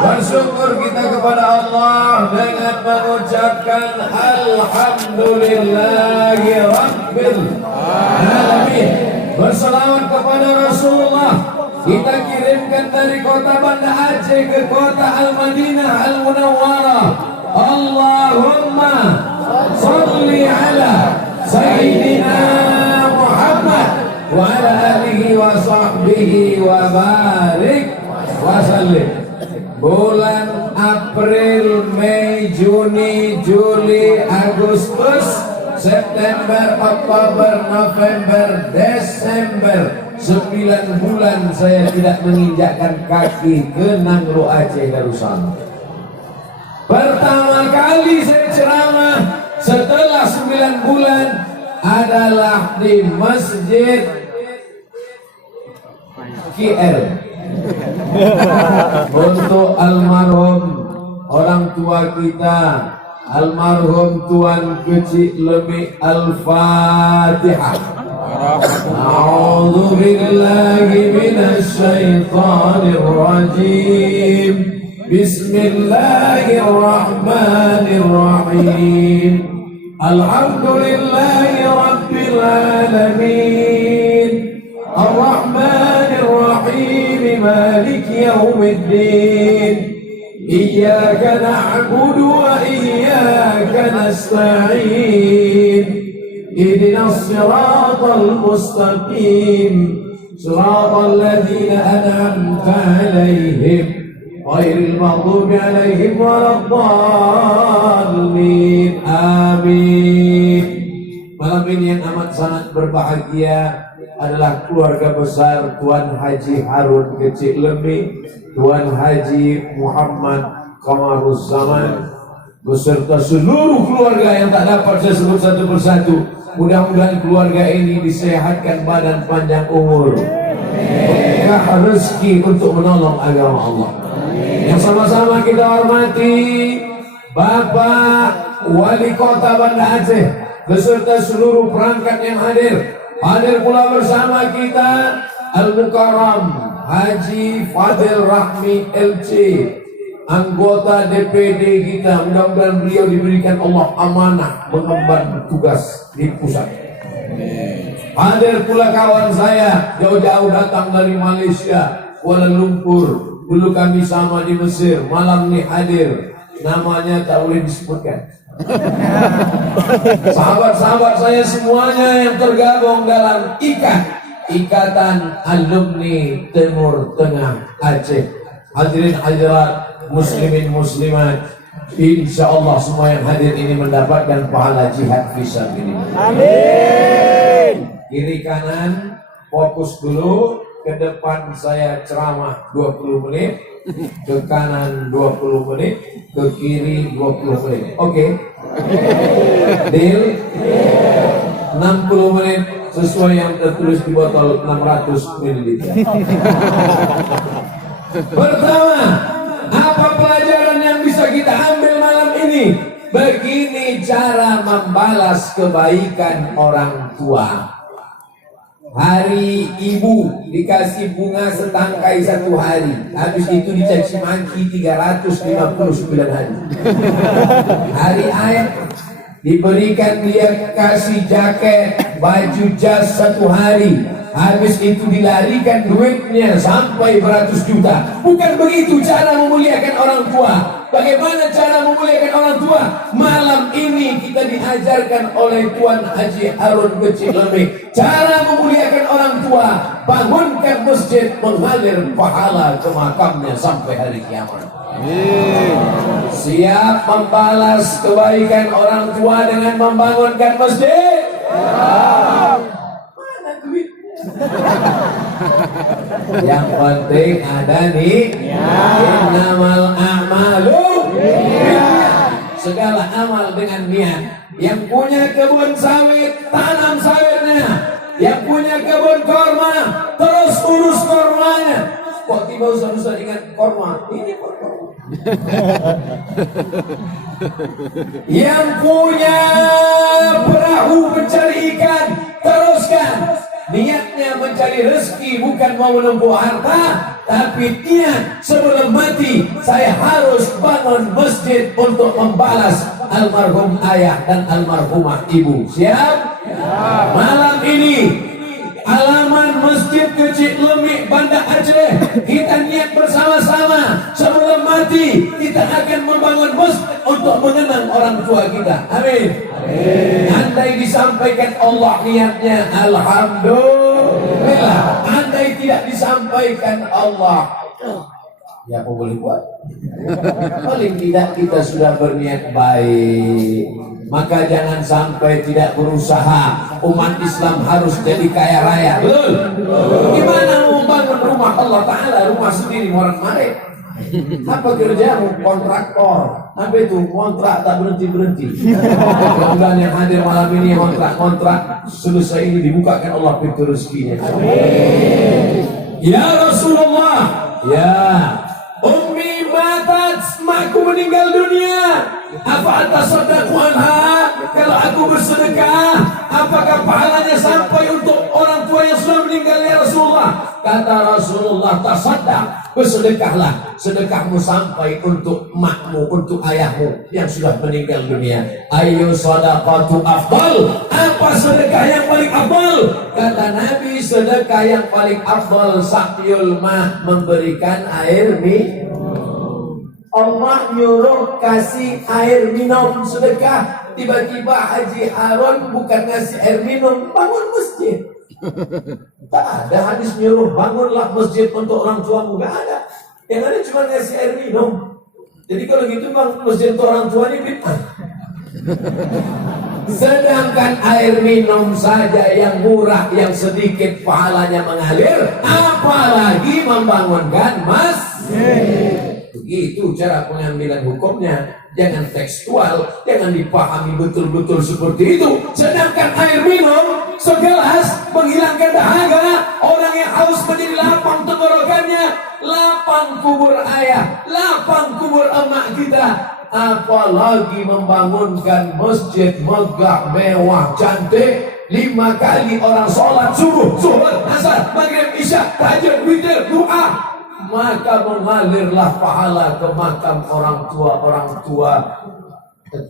Bersyukur kita kepada Allah dengan mengucapkan Alhamdulillahi Rabbil Alamin. Berselawat kepada Rasulullah. Kita kirimkan dari kota Banda Aceh ke kota Al-Madinah Al-Munawwarah. Allahumma salli ala Sayyidina Muhammad wa ala alihi wa sahbihi wa barik wa sallim. Bulan April, Mei, Juni, Juli, Agustus, September, Oktober, November, Desember, 9 bulan saya tidak menginjakkan kaki ke Nangro Aceh Darussalam. Pertama kali saya ceramah setelah 9 bulan adalah di Masjid KL untuk almarhum orang tua kita, almarhum Tuan Kecik Lemik. Al-Fatihah. A'udzu billahi minasy syaithanir rajim. Bismillahirrahmanirrahim. Alhamdulillahi rabbil alamin. Ar-Rahmanir Rahim. Maliki yaumiddin. Iyyaka na'budu wa iyyaka nasta'in. Ihdinas siratal mustaqim. Siratal ladzina an'amta 'alaihim ghairil maghdubi 'alaihim waladdallin. Amin. Malam ini yang amat sangat berbahagia adalah keluarga besar Tuan Haji Harun Kecik Lemik, Tuan Haji Muhammad Kamaruzzaman beserta seluruh keluarga yang tak dapat saya sebut satu persatu. Mudah-mudahan keluarga ini disehatkan badan, panjang umur, berkah rezeki untuk menolong agama Allah. Yang sama-sama kita hormati Bapak Wali Kota Banda Aceh beserta seluruh perangkat yang hadir. Hadir pula bersama kita Al-Mukarram Haji Fadil Rahmi LC, anggota DPD kita. Mudah-mudahan beliau diberikan Allah amanah mengemban tugas di pusat. Hadir pula kawan saya jauh-jauh datang dari Malaysia, Kuala Lumpur. Dulu kami sama di Mesir, malam ini hadir. Namanya tak boleh disebutkan. Sahabat-sahabat saya semuanya yang tergabung dalam Ikatan Alumni Timur Tengah Aceh. Hadirin hadirat, muslimin muslimat, insya Allah semua yang hadir ini mendapatkan pahala jihad fisabilillah. Amin. Kiri kanan fokus dulu. Ke depan saya ceramah 20 menit, ke kanan 20 menit, ke kiri 20 menit. Oke? Deal? 60 menit sesuai yang tertulis di botol 600 ml. Pertama, apa pelajaran yang bisa kita ambil malam ini? Begini cara membalas kebaikan orang tua. Hari Ibu dikasih bunga setangkai 1 hari, habis itu dicaci maki 359 hari. Hari Ayah diberikan dia kasih jaket, baju jas 1 hari, habis itu dilarikan duitnya sampai beratus juta. Bukan begitu cara memuliakan orang tua. Bagaimana cara memuliakan orang tua? Malam ini kita diajarkan oleh Tuan Haji Harun Kecik Lemik. Cara memuliakan orang tua, bangunkan masjid, mengalir pahala ke makamnya sampai hari kiamat. Siap membalas kebaikan orang tua dengan membangunkan masjid? Mana duit? Yang penting ada nih. Innamal a'malu binniyat. Segala amal dengan niat. Yang punya kebun sawit, tanam sawitnya. Yang punya kebun korma, terus urus kormanya. Kok tiba usah ingat korma? Ini korma. Yang punya perahu pencari ikan, teruskan. niatnya mencari rezeki, bukan mau menempuh harta, tapi niat sebelum mati saya harus bangun masjid untuk membalas almarhum ayah dan almarhumah ibu. Siap? Malam ini alaman Masjid Kecil Lemik, Banda Aceh, kita niat bersama-sama sebelum mati kita akan membangun masjid untuk mengenang orang tua kita. Amin. Andai disampaikan Allah niatnya, alhamdulillah. Andai tidak disampaikan Allah, ya apa boleh buat? Paling tidak kita sudah berniat baik. Maka jangan sampai tidak berusaha. Umat Islam harus jadi kaya raya. Betul? Gimana mau membangun rumah Allah Ta'ala, rumah sendiri orang maret? Apa kerjamu? Kontraktor. Apa itu? Kontrak tak berhenti-berhenti. Mudah-mudahan yang hadir malam ini kontrak selesai ini dibukakan Allah pintu rezekinya. Ya Rasulullah, ya Ummi matat, makku meninggal dunia. Apa atas sedekah anha? Kalau aku bersedekah, apakah pahalanya sampai untuk orang tua yang sudah meninggal ya Rasulullah? Kata Rasulullah, tasaddaq, bersedekahlah, sedekahmu sampai untuk makmu, untuk ayahmu yang sudah meninggal dunia. Ayu sadaqatu afdal, apa sedekah yang paling afdal? Kata Nabi, sedekah yang paling afdal saqyul ma, memberikan air minum. Allah nyuruh kasih air minum sedekah, tiba-tiba Haji Harun bukan ngasih air minum, bangun masjid. Tak ada hadis nyuruh bangunlah masjid untuk orang tuamu, gak ada. Yang ada cuma ngasih air minum. Jadi kalau gitu bangun masjid untuk orang tua ini bid'ah. Sedangkan air minum saja yang murah, yang sedikit pahalanya mengalir, apalagi membangunkan masjid. Begitu cara pengambilan hukumnya. Jangan tekstual, jangan dipahami betul-betul seperti itu. Sedangkan air minum segelas menghilangkan dahaga. Orang yang haus menjadi lapang tenggorokannya, lapang kubur ayah, lapang kubur emak kita. Apalagi membangunkan masjid megah, mewah, cantik. 5 kali orang sholat subuh, zuhur, asar, maghrib, isya, tahajud, witir, doa, maka mengalirlah pahala ke makam orang tua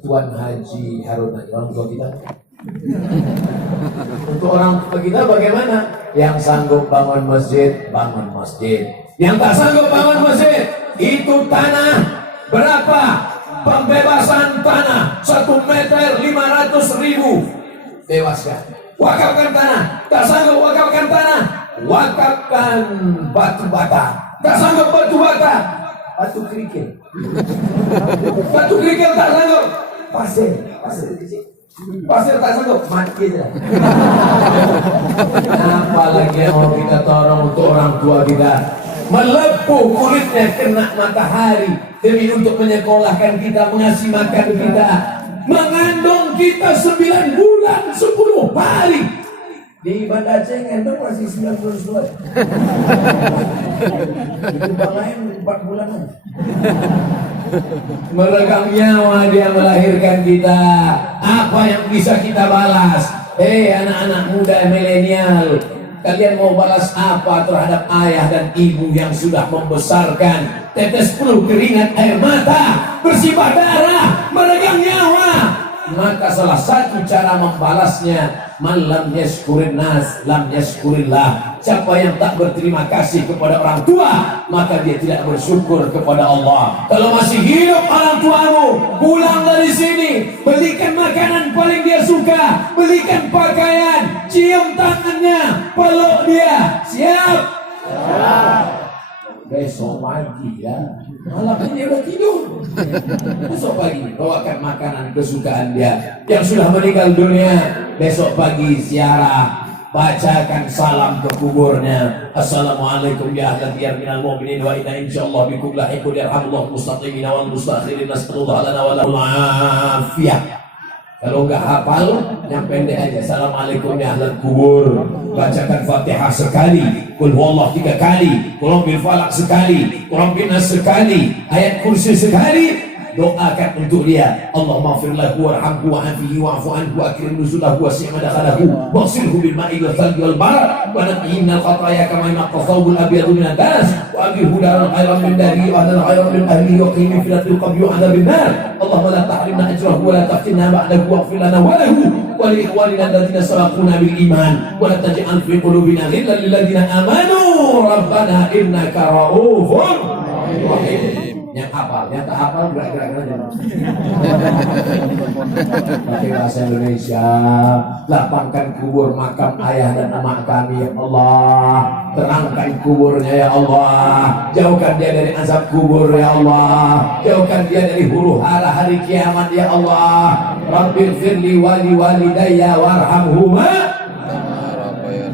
Tuan Haji Harun, orang tua kita. Untuk orang tua kita bagaimana? Yang sanggup bangun masjid, bangun masjid. Yang tak sanggup bangun masjid, itu tanah berapa? Pembebasan tanah 1 meter 500.000, bebaskan. Wakafkan tanah. Tak sanggup wakafkan tanah, wakafkan batu bata. Tak sanggup batu bata, batu kerikil. Batu kerikil tak sanggup, pasir kecil. Pasir tak sanggup, mati aja. Apalagi yang mau kita tolong untuk orang tua kita, melepuh kulitnya kena matahari demi untuk menyekolahkan kita, mengasih makan kita, mengandung kita 9 bulan 10 hari. Di Banda Aceh ngendong masih 9 bulan. Di tempat lain 4 bulan aja. Meregang nyawa dia melahirkan kita. Apa yang bisa kita balas? Anak-anak muda milenial, kalian mau balas apa terhadap ayah dan ibu yang sudah membesarkan? Tetes peluh keringat air mata, bersibah darah, meregang nyawa. Maka salah satu cara membalasnya, man lam yashkurin nas lam yashkurillah. Siapa yang tak berterima kasih kepada orang tua, maka dia tidak bersyukur kepada Allah. Kalau masih hidup orang tuamu, pulang dari sini, belikan makanan paling dia suka, belikan pakaian, cium tangannya, peluk dia. Siap? Besok pagi ya, malam ini udah tidur. Besok pagi bawakan makanan kesukaan dia yang sudah meninggal dunia. Besok pagi ziarah, bacakan salam ke kuburnya. Assalamualaikum ya ahlan diyar minal mu'minin wa inna insyaallah bikum lahiqun yarhamullah mustaqimin wal mustakhirin nasrullah lana wa lahul afiyah. Kalau enggak hafal, yang pendek aja. Assalamualaikum ya ahlan kubur. Bacakan Fatihah sekali, Qul huwallah 3 kali, Qul bil falaq sekali, Qul bin nas sekali, ayat kursi sekali. doakan untuk dia. Allahumma ighfir lahu warhamhu wa'afihi wa'fu anhu wa akrim nuzulahu wasi' madkhalahu waghsilhu bil ma'i wal thalji wal barad wa naqihhi minal khataaya kama yanqa thawbul abyadu minan nas wa abirhu daral khairan min dari wa daral khairan min ahli wa qini fil qabri wa 'adabin nar. Allahumma la tahrimna ajrahu wa la taftinna ba'dahu waghfir lana wa lahu wa li ikhwanina alladziina sabaquna bil iman wa la taj'al fi qulubina ghillan lil ladziina amanu rabbana innaka ra'ufur rahim. Yang hafal, yang tak hafal gerak-gerak aja. Pakai bahasa Indonesia. Lapangkan kubur makam ayah dan emak kami ya Allah. Terangkan kuburnya ya Allah. Jauhkan dia dari azab kubur ya Allah. Jauhkan dia dari huru hara hari kiamat ya Allah. Rabbil firli wali walidayya warhamhuma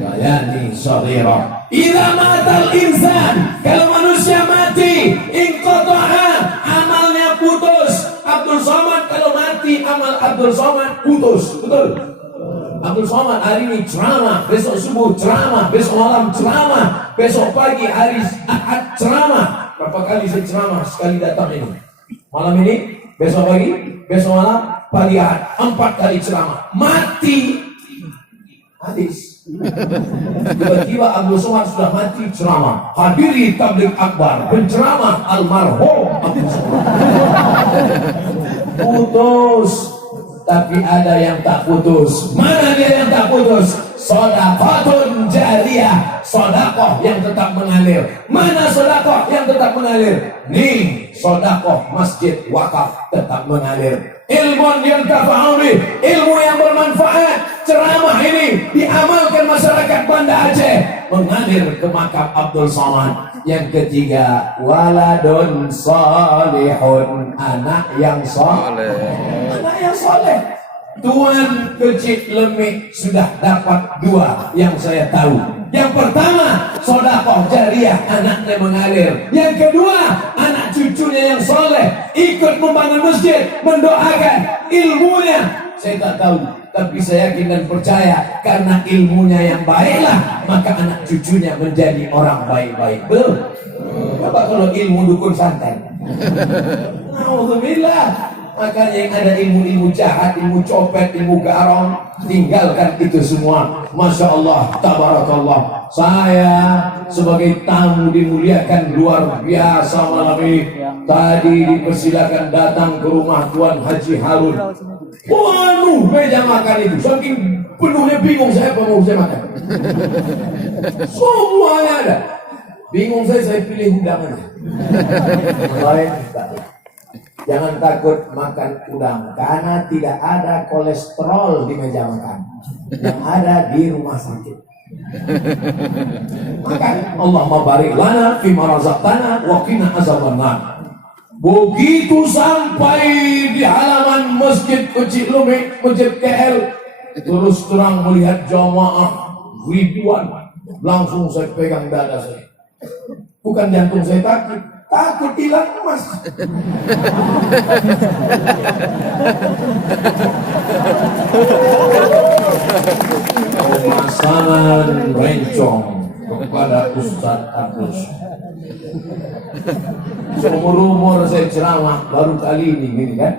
bayani shaghira. Idza matal insan, kalau manusia mati, inqata'a, amalnya putus. Abdul Somad kalau mati, amal Abdul Somad putus. Betul? Abdul Somad hari ini ceramah, besok subuh ceramah, besok malam ceramah, besok pagi hari Ahad ceramah. Berapa kali saya ceramah? Sekali datang ini. Malam ini, besok pagi, besok malam, pagi Ahad. 4 kali ceramah. Mati. Hadis. Tiba-tiba Abdul Somad sudah mati ceramah. Hadiri tabligh akbar, penceramah almarhum Abdul Somad. Putus. Tapi ada yang tak putus. Mana dia yang tak putus? Shadaqatun jariyah, sedekah yang tetap mengalir. Mana sedekah yang tetap mengalir? Nih, sedekah masjid wakaf tetap mengalir. Ilmu yang tafa'uli, ilmu yang bermanfaat. Ceramah ini diamalkan masyarakat Banda Aceh, mengalir ke makam Abdul Somad. Yang ketiga, waladun salihun, anak yang soleh. Anak yang soleh. Tuan Kecik Lemik sudah dapat 2 yang saya tahu. Yang pertama, sedekah jariyah, anaknya mengalir. Yang kedua, anak cucunya yang soleh ikut membangun masjid, mendoakan. Ilmunya saya tak tahu, tapi saya yakin dan percaya karena ilmunya yang baiklah, maka anak cucunya menjadi orang baik-baik. Betul? Coba kalau ilmu dukun santet. Alhamdulillah. Makanya yang ada ilmu-ilmu jahat, ilmu copet, ilmu garong, tinggalkan itu semua. Masya Allah, tabarakallah. Saya sebagai tamu dimuliakan luar biasa malam ini. Tadi dipersilakan datang ke rumah Tuan Haji Harun. Penuh meja makan itu, saking penuhnya bingung saya apa mau saya makan. Semuanya ada. Bingung saya pilih undangannya. Lain tak. Jangan takut makan udang, karena tidak ada kolesterol di meja makan. Yang ada di rumah sakit. Makan. Allahumma barik lana fima razaqtana wa qina azabannar. Begitu sampai di halaman Masjid Kecik Lemik, Masjid KL, terus terang melihat jamaah ribuan, langsung saya pegang dada saya. Bukan jantung saya takut hilang emas. Pemasaran rencong kepada Ustaz Agus. Seumur-umur saya ceramah baru kali ini gini kan.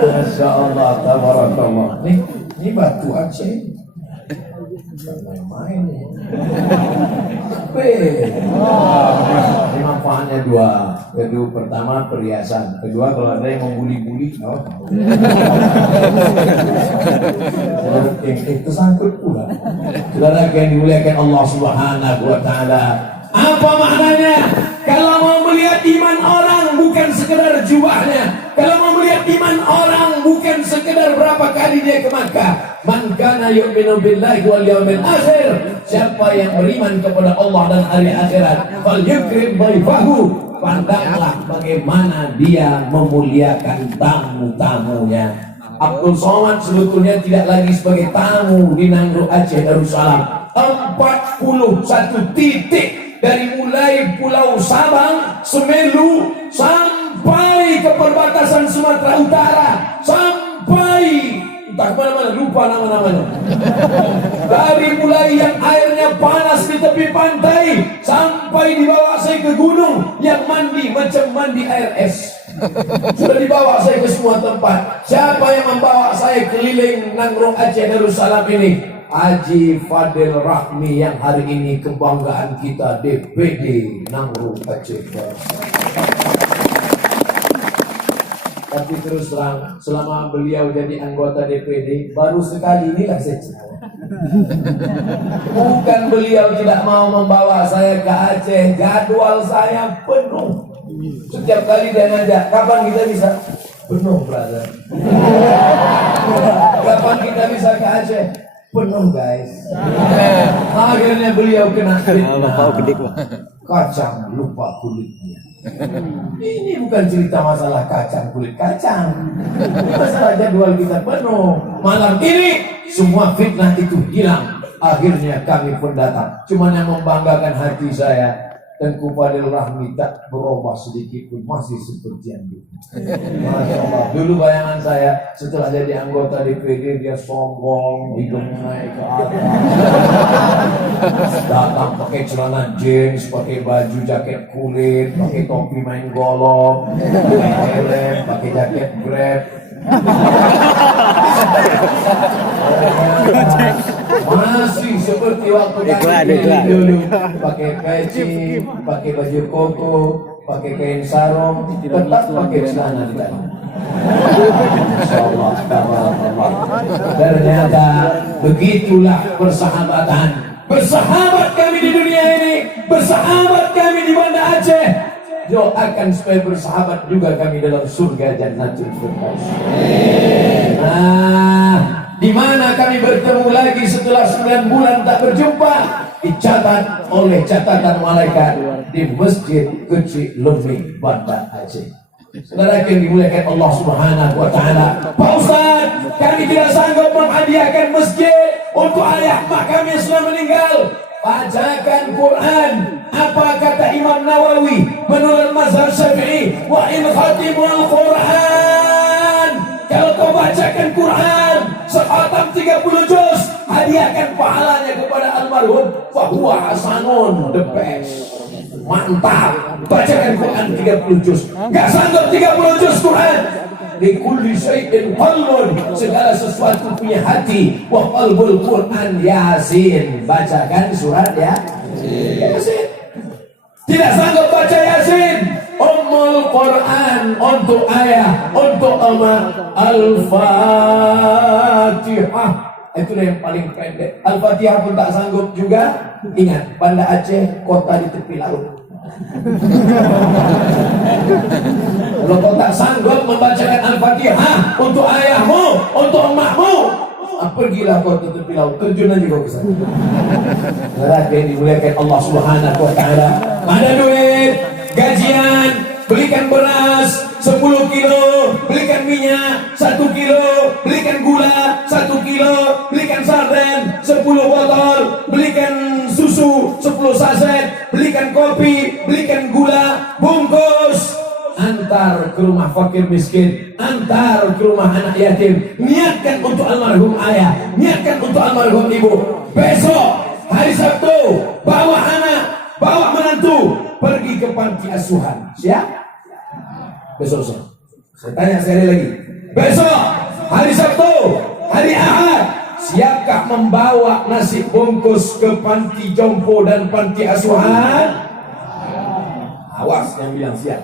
Masya Allah, tabarakallah. Ini batu Aceh. Main-main ya. Ini manfaatnya 2. Kedua, pertama perhiasan. Kedua, kalau ada yang membuli-buli, itu sangkut pula. Saudara yang dimuliakan Allah Subhanahu wa Ta'ala. Apa maknanya? Kalau mau melihat iman orang bukan sekedar jubahnya. Kalau mau melihat iman orang bukan sekedar berapa kali dia ke Makkah. Man kana yu'minu billahi wal yawmil akhir. Siapa yang beriman kepada Allah dan hari akhirat, fal yukrim dhaifahu. Pandanglah bagaimana dia memuliakan tamu-tamunya. Abdul Somad sebetulnya tidak lagi sebagai tamu di Nangro Aceh Darussalam. 41 titik dari mulai Pulau Sabang, Semelu sampai ke perbatasan Sumatera Utara, sampai entah kemana-mana, lupa nama-namanya. Dari mulai yang airnya panas di tepi pantai sampai dibawa saya ke gunung yang mandi macam mandi air es. Sudah dibawa saya ke semua tempat. Siapa yang membawa saya keliling Nangrong Aceh Darussalam ini? Haji Fadil Rahmi yang hari ini kebanggaan kita, DPD Nangrong Aceh Darussalam. Tapi terus terang, selama beliau jadi anggota DPD, baru sekali inilah saya cerita. Bukan beliau tidak mau membawa saya ke Aceh, jadwal saya penuh. Setiap kali dia ngajak, kapan kita bisa? Penuh, brother. Kapan kita bisa ke Aceh? Penuh, guys. Akhirnya beliau kena fitnah. Kacang lupa kulitnya. Ini bukan cerita masalah kacang kulit kacang. Masalah jadwal kita penuh. Malam ini semua fitnah itu hilang. Akhirnya kami pun datang. Cuman yang membanggakan hati saya, Tengku Fadil Rahmi tak berubah sedikit pun, masih seperti yang dulu. Masya Allah. Dulu bayangan saya setelah jadi anggota DPD dia sombong, hidungnya naik ke atas, datang pakai celana jeans, pakai baju jaket kulit, pakai topi main golf, pakai helm, pakai jaket Grab. Masih seperti waktu dulu, pakai peci, pakai baju koko, pakai kain sarung, tetap pakai celana di dalam. Insyaallah, ternyata begitulah persahabatan. Bersahabat kami di dunia ini, bersahabat kami di Banda Aceh. Doakan supaya bersahabat juga kami dalam surga Jannatul Firdaus. Nah, di mana kami bertemu lagi setelah 9 bulan tak berjumpa? Dicatat oleh catatan malaikat di Masjid Kecil Lembing, Banda Aceh. Saudara yang dimuliakan Allah Subhanahu wa taala. Pak Ustaz, kami tidak sanggup menghadiahkan masjid untuk ayah mak kami yang sudah meninggal. Bacakan Quran. Apa kata Imam Nawawi menurut mazhab Syafi'i? Wa in khatimul Quran. Kalau kau bacakan Quran sekhatam 30 juz, hadiahkan pahalanya kepada almarhum, fa huwa hasanun, the best. Mantap. Bacakan Quran 30 juz. Enggak sanggup 30 juz Quran. Likulli syai'in qalbun, segala sesuatu punya hati. Wa qalbul Quran Yasin. Bacakan surat ya Yasin. Tidak sanggup baca Yasin, Ummul Quran untuk ayah, untuk ama Al-Fatihah. Itulah yang paling pendek. Al-Fatihah pun tak sanggup juga. Ingat, Banda Aceh kota di tepi laut. Kalau kau tak sanggup membacakan Al-Fatihah untuk ayahmu, untuk emakmu, pergilah kau ke tepi laut, terjun aja kau ke sana. Neraka yang dimuliakan Allah Subhanahu wa taala. Ada duit, gajian, belikan beras 10 kilo, belikan minyak 1 kilo, belikan gula 1 kilo, belikan sarden 10 botol, belikan susu 10 saset, belikan kopi, belikan gula, bungkus, antar ke rumah fakir miskin, antar ke rumah anak yatim. Niatkan untuk almarhum ayah, niatkan untuk almarhum ibu. Besok hari Sabtu, bawa anak, bawa menantu pergi ke panti asuhan. Siap? Besok saya tanya sekali lagi. Besok hari Sabtu, hari Ahad, siapkah membawa nasi bungkus ke panti jompo dan panti asuhan? Awas yang bilang siap.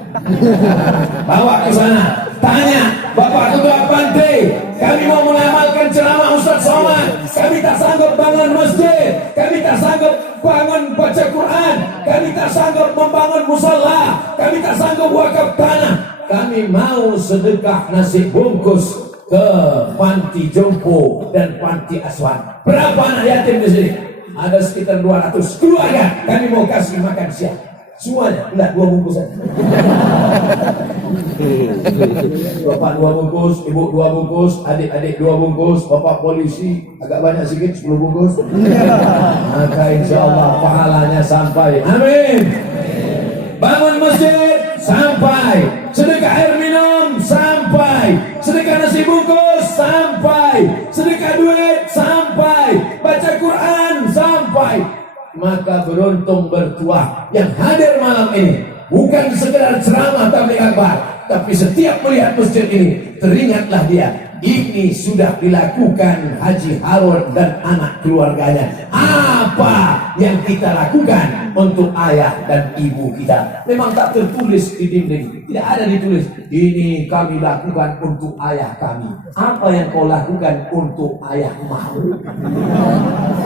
Bawa ke sana. Tanya, Bapak Ketua Panti, kami mau mengamalkan ceramah Ustaz Somad. Kami tak sanggup bangun masjid, kami tak sanggup bangun baca Quran, kami tak sanggup membangun musalla, kami tak sanggup wakaf tanah. Kami mau sedekah nasi bungkus ke panti jompo dan panti asuhan. Berapa anak yatim di sini? Ada sekitar 200 keluarga. Kami mau kasih makan siang. Semuanya, enggak 2 bungkus saja. Bapak 2 bungkus, ibu 2 bungkus, adik-adik 2 bungkus, bapak polisi agak banyak sedikit 10 bungkus. Maka insya Allah pahalanya sampai. Amin. Bangun masjid sampai, sedekah air minum sampai, sedekah nasi bungkus sampai, sampai, sedekah duit sampai, baca Quran sampai. Maka beruntung bertuah yang hadir malam ini. Bukan sekedar ceramah tabligh akbar, tapi setiap melihat masjid ini teringatlah dia, ini sudah dilakukan Haji Harun dan anak keluarganya. Apa yang kita lakukan untuk ayah dan ibu kita? Memang tak tertulis di dinding, tidak ada ditulis, ini kami lakukan untuk ayah kami. Apa yang kau lakukan untuk ayah mau?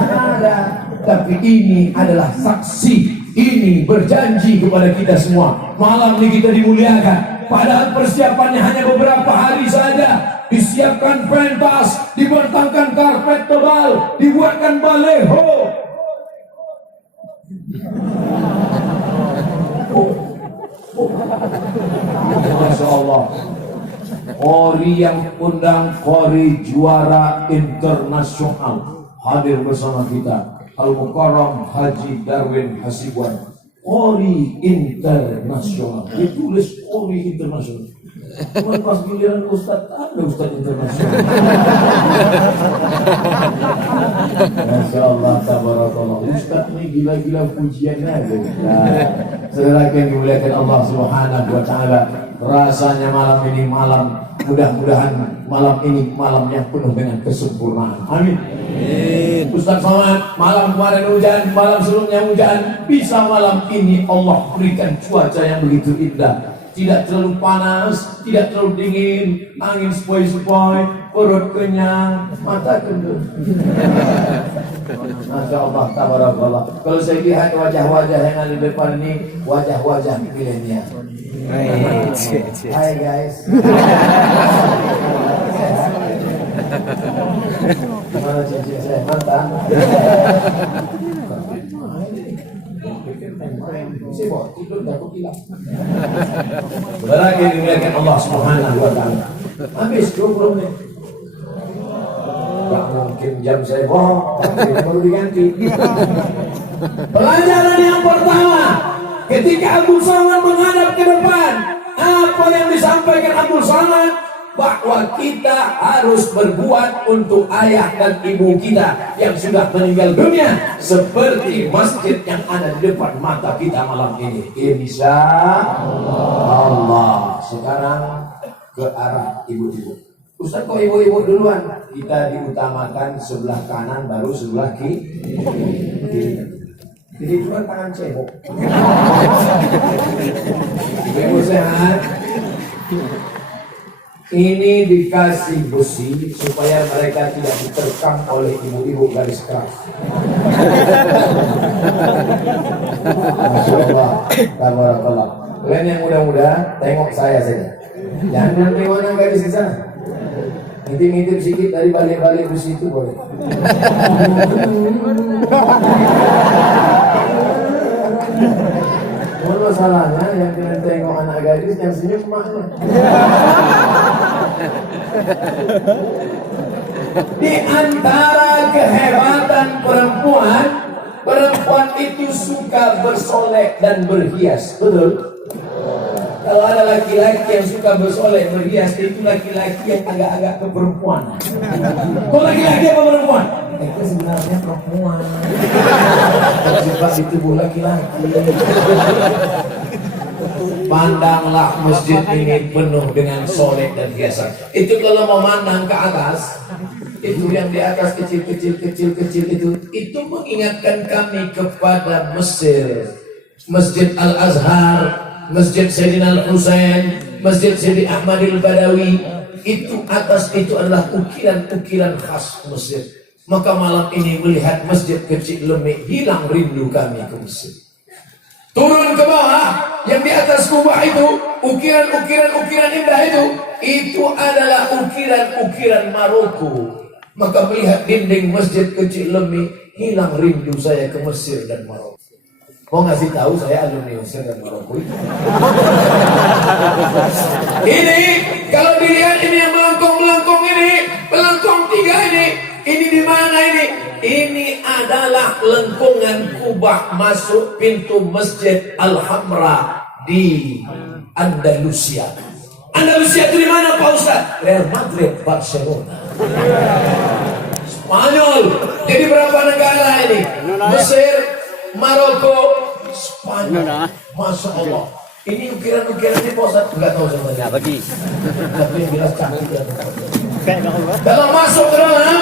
Ada. Tapi ini adalah saksi. Ini berjanji kepada kita semua. Malam ini kita dimuliakan. Padahal persiapannya hanya beberapa hari saja. Disiapkan pentas, dibentangkan karpet tebal, dibuatkan baleho. Masya Allah. Kori yang undang, kori juara internasional hadir bersama kita. Al-Mukarram Haji Darwin Hasibuan, Kori internasional. Ditulis Kori internasional. Cuma pas giliran Ustadz, ada Ustadz internasional. Masya Allah, tabarakallah. Ustadz ini gila-gila pujiannya ada. Saudara yang dimuliakan Allah Subhanahu wa Ta'ala, rasanya malam ini malam, mudah-mudahan malam ini malam yang penuh dengan kesempurnaan. Amin. Ustaz Somad, malam kemarin hujan, malam sebelumnya hujan, bisa malam ini Allah berikan cuaca yang begitu indah. Tidak terlalu panas, tidak terlalu dingin, angin sepoi-sepoi, perut kenyang, mata kendor. Masya Allah, tabarakallah. Kalau saya lihat wajah-wajah yang ada di depan ini, wajah-wajah milenial. Hai guys. Gimana cincin saya? Mantap. Saudara yang dimuliakan Allah Subhanahu wa Ta'ala, habis 20 menit. Gak mungkin jam saya bohong, baru diganti. Pelajaran yang pertama, ketika Abdul Somad menghadap ke depan, apa yang disampaikan Abdul Somad? Bahwa kita harus berbuat untuk ayah dan ibu kita yang sudah meninggal dunia, seperti masjid yang ada di depan mata kita malam ini. Insya Allah. Sekarang ke arah ibu-ibu. Ustaz, kok ibu-ibu duluan? Kita diutamakan sebelah kanan baru sebelah kiri. Jadi duluan tangan cebok. Ibu sehat. Ini dikasih besi supaya mereka tidak diterkam oleh ibu-ibu garis keras. Masya Allah, tabarakallah. Kalian yang muda-muda, tengok saya saja. Jangan tengok anak gadis di sana. Ngintip-ngintip sedikit dari balik-balik besi itu boleh. Masalahnya yang kalian tengok anak gadis yang senyum maknya. Di antara kehebatan perempuan, perempuan itu suka bersolek dan berhias, betul? Kalau ada laki-laki yang suka bersolek berhias, itu laki-laki yang agak-agak keperempuanan. Kok laki-laki apa perempuan? Itu sebenarnya perempuan. Terjebak di tubuh laki-laki. Pandanglah masjid ini penuh dengan solek dan hiasan. Itu kalau memandang ke atas, itu yang di atas kecil-kecil itu mengingatkan kami kepada Mesir, Masjid Al-Azhar, Masjid Sayyidina Al-Husain, Masjid Sayyidi Ahmad Al-Badawi. Itu atas itu adalah ukiran-ukiran khas Mesir. Maka malam ini melihat masjid kecil lemik, hilang rindu kami ke Mesir. Turun ke bawah, yang di atas kubah itu, ukiran-ukiran indah itu adalah ukiran-ukiran Maroko. Maka melihat dinding masjid kecil lemik, hilang rindu saya ke Mesir dan Maroko. Mau ngasih tahu saya alumni Mesir dan Maroko itu. Ini kalau dilihat ini yang melengkung ini, melengkung 3 ini di mana ini? Ini adalah lengkungan kubah masuk pintu Masjid Al-Hamra di Andalusia. Andalusia itu di mana Pak Ustaz? Real Madrid, Barcelona. Spanyol. Jadi berapa negara ini? Mesir, Maroko, Spanyol. Masya Allah. Ini ukiran-ukiran ini Posat nggak tahu sebenarnya. Bagi. Tapi yang jelas canggih. Dalam masuk ke dalam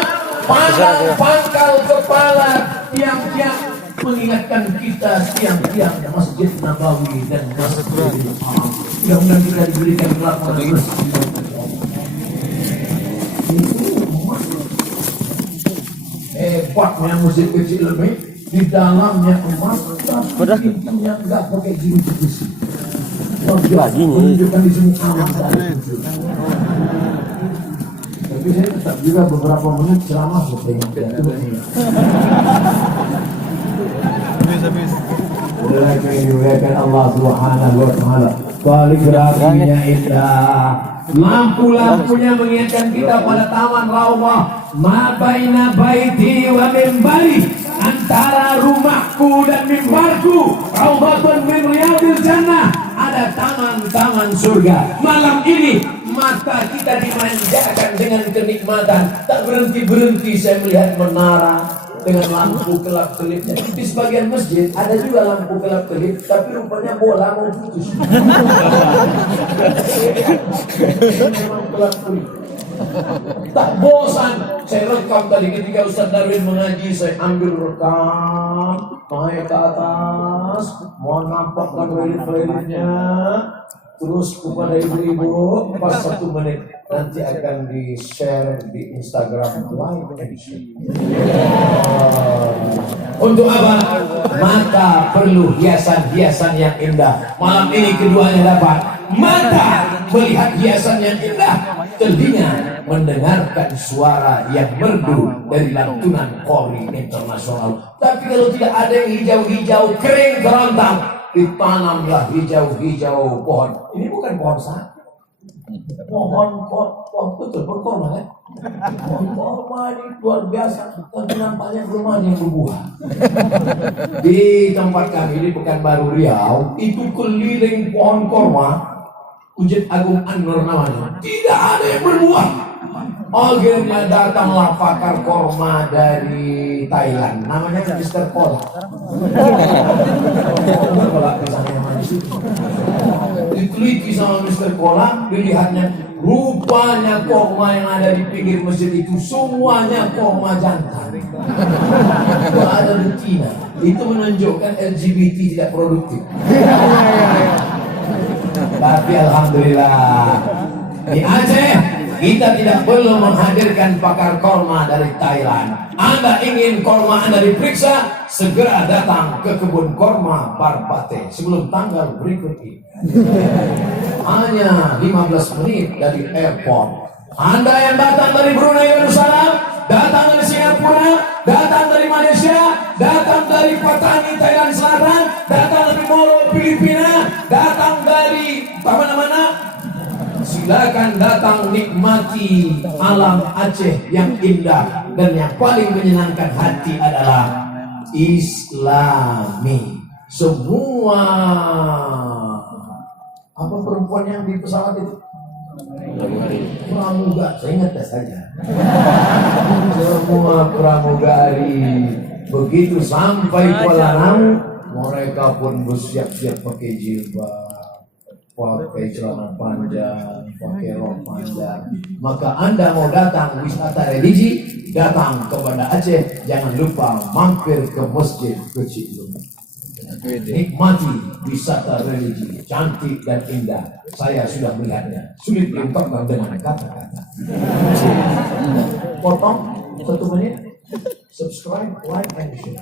pangkal kepala tiang-tiang mengingatkan kita tiang-tiang Masjid Nabawi dan Masjidil Haram. Mudah-mudahan kita diberikan kelapangan rezeki. Hebatnya masjid kecil lebih di dalamnya emas, tapi pintunya nggak pakai jeruji besi. Menunjukkan di sini aman. Tapi saya tetap juga beberapa menit ceramah seperti dimuliakan Allah Subhanahu wa taala. Kaligrafinya indah. Lampu-lampunya mengingatkan kita pada taman Raumah. Ma baina baiti wa mimbari, antara rumahku dan mimbarku Raudatun min riyadil jannah, ada taman-taman surga. Malam ini mata kita dimanjakan dengan kenikmatan. Tak berhenti-berhenti saya melihat menara dengan lampu kelap-kelipnya. Di sebagian masjid ada juga lampu kelap-kelip, tapi rupanya bola mau putus. Memang kelap-kelip. Tak bosan. Saya rekam tadi ketika Ustaz Darwin mengaji, saya ambil rekam, naik ke atas, mau nampakkan kredit-kreditnya, terus kepada ibu-ibu pas 1 menit nanti akan di-share di Instagram live edition. Untuk apa? Mata perlu hiasan-hiasan yang indah. Malam ini keduanya dapat. Mata melihat hiasan yang indah, telinga mendengarkan suara yang merdu dari lantunan Qori internasional. Tapi kalau tidak ada yang hijau-hijau, kering kerontang, ditanamlah hijau-hijau pohon. Ini bukan pohon sagu. Pohon betul, pohon korma kan? Pohon korma ini luar biasa, tapi nampaknya belum ada yang berbuah. Di tempat kami di Pekanbaru Riau, itu keliling pohon korma, Masjid Agung An-Nur namanya, tidak ada yang berbuah. Akhirnya datanglah pakar korma dari Thailand, namanya Mr. Kola. Diteliti sama Mr. Kola, dilihatnya rupanya korma yang ada di pinggir masjid itu semuanya korma jantan. Itu ada betina. Itu menunjukkan LGBT tidak produktif. Tapi alhamdulillah di Aceh kita tidak perlu menghadirkan pakar korma dari Thailand. Anda ingin korma Anda diperiksa, segera datang ke kebun korma Barpate sebelum tanggal berikut ini. Hanya 15 menit dari airport. Anda yang datang dari Brunei Darussalam, datang dari Singapura, datang dari Malaysia, datang dari Patani Thailand Selatan, datang dari Moro Filipina, datang dari mana-mana, silakan datang nikmati alam Aceh yang indah. Dan yang paling menyenangkan hati adalah Islami. Semua apa perempuan yang di pesawat itu? Pramugari, saya ingat saja. Semua pramugari begitu sampai Kuala Namu, mereka pun bersiap-siap pakai jilbab, pakai celana panjang, pakai rok panjang. Maka Anda mau datang wisata religi, datang kepada Aceh, jangan lupa mampir ke masjid kecil. Nikmati wisata religi cantik dan indah. Saya sudah melihatnya, sulit diungkapkan dengan kata-kata. Potong 1 menit, subscribe, like, and share.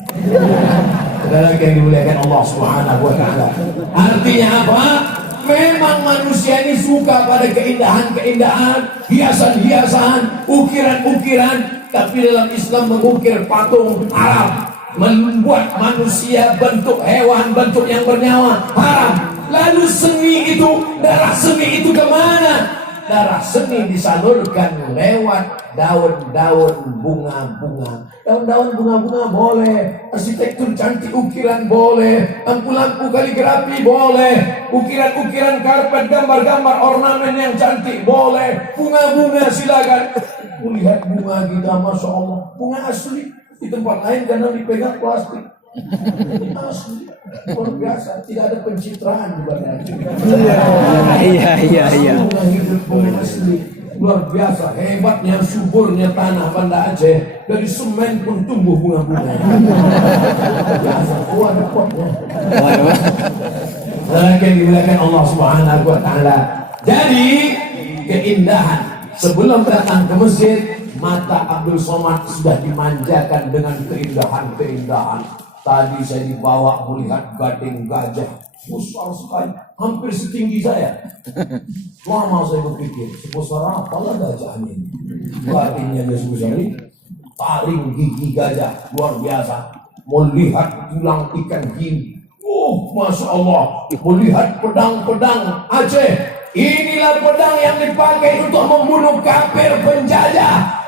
Saudara yang dimuliakan Allah Subhanahu wa taala. Artinya apa? Memang manusia ini suka pada keindahan-keindahan, hiasan-hiasan, ukiran-ukiran. Tapi dalam Islam mengukir patung haram. Membuat manusia bentuk hewan, bentuk yang bernyawa, haram. Lalu seni itu, darah seni itu kemana? Darah seni disalurkan lewat daun-daun bunga-bunga. Daun-daun bunga-bunga boleh, arsitektur cantik ukiran boleh, lampu-lampu kaligrafi boleh, ukiran-ukiran karpet, gambar-gambar ornamen yang cantik boleh, bunga-bunga silakan. melihat bunga kita, masya Allah, bunga asli. Di tempat lain karena dipegang plastik. Asli, luar biasa, tidak ada pencitraan di badan. Iya. Bunga hidup, bunga asli. Luar biasa, hebatnya, suburnya tanah Banda Aceh. Dari semen pun tumbuh bunga-bunga. Biasa, kuat. Yang dimuliakan Allah Subhanahu wa Ta'ala. Jadi, keindahan sebelum datang ke masjid, mata Abdul Somad sudah dimanjakan dengan keindahan-keindahan. Tadi saya dibawa melihat gading gajah besar sekali, hampir setinggi saya. Lama saya berpikir, sebesar apalah gajah ini? Gadingnya dia sebesar ini, taring gigi gajah luar biasa. Melihat tulang ikan hiu, masya Allah. Melihat pedang-pedang Aceh, inilah pedang yang dipakai untuk membunuh kafir penjajah.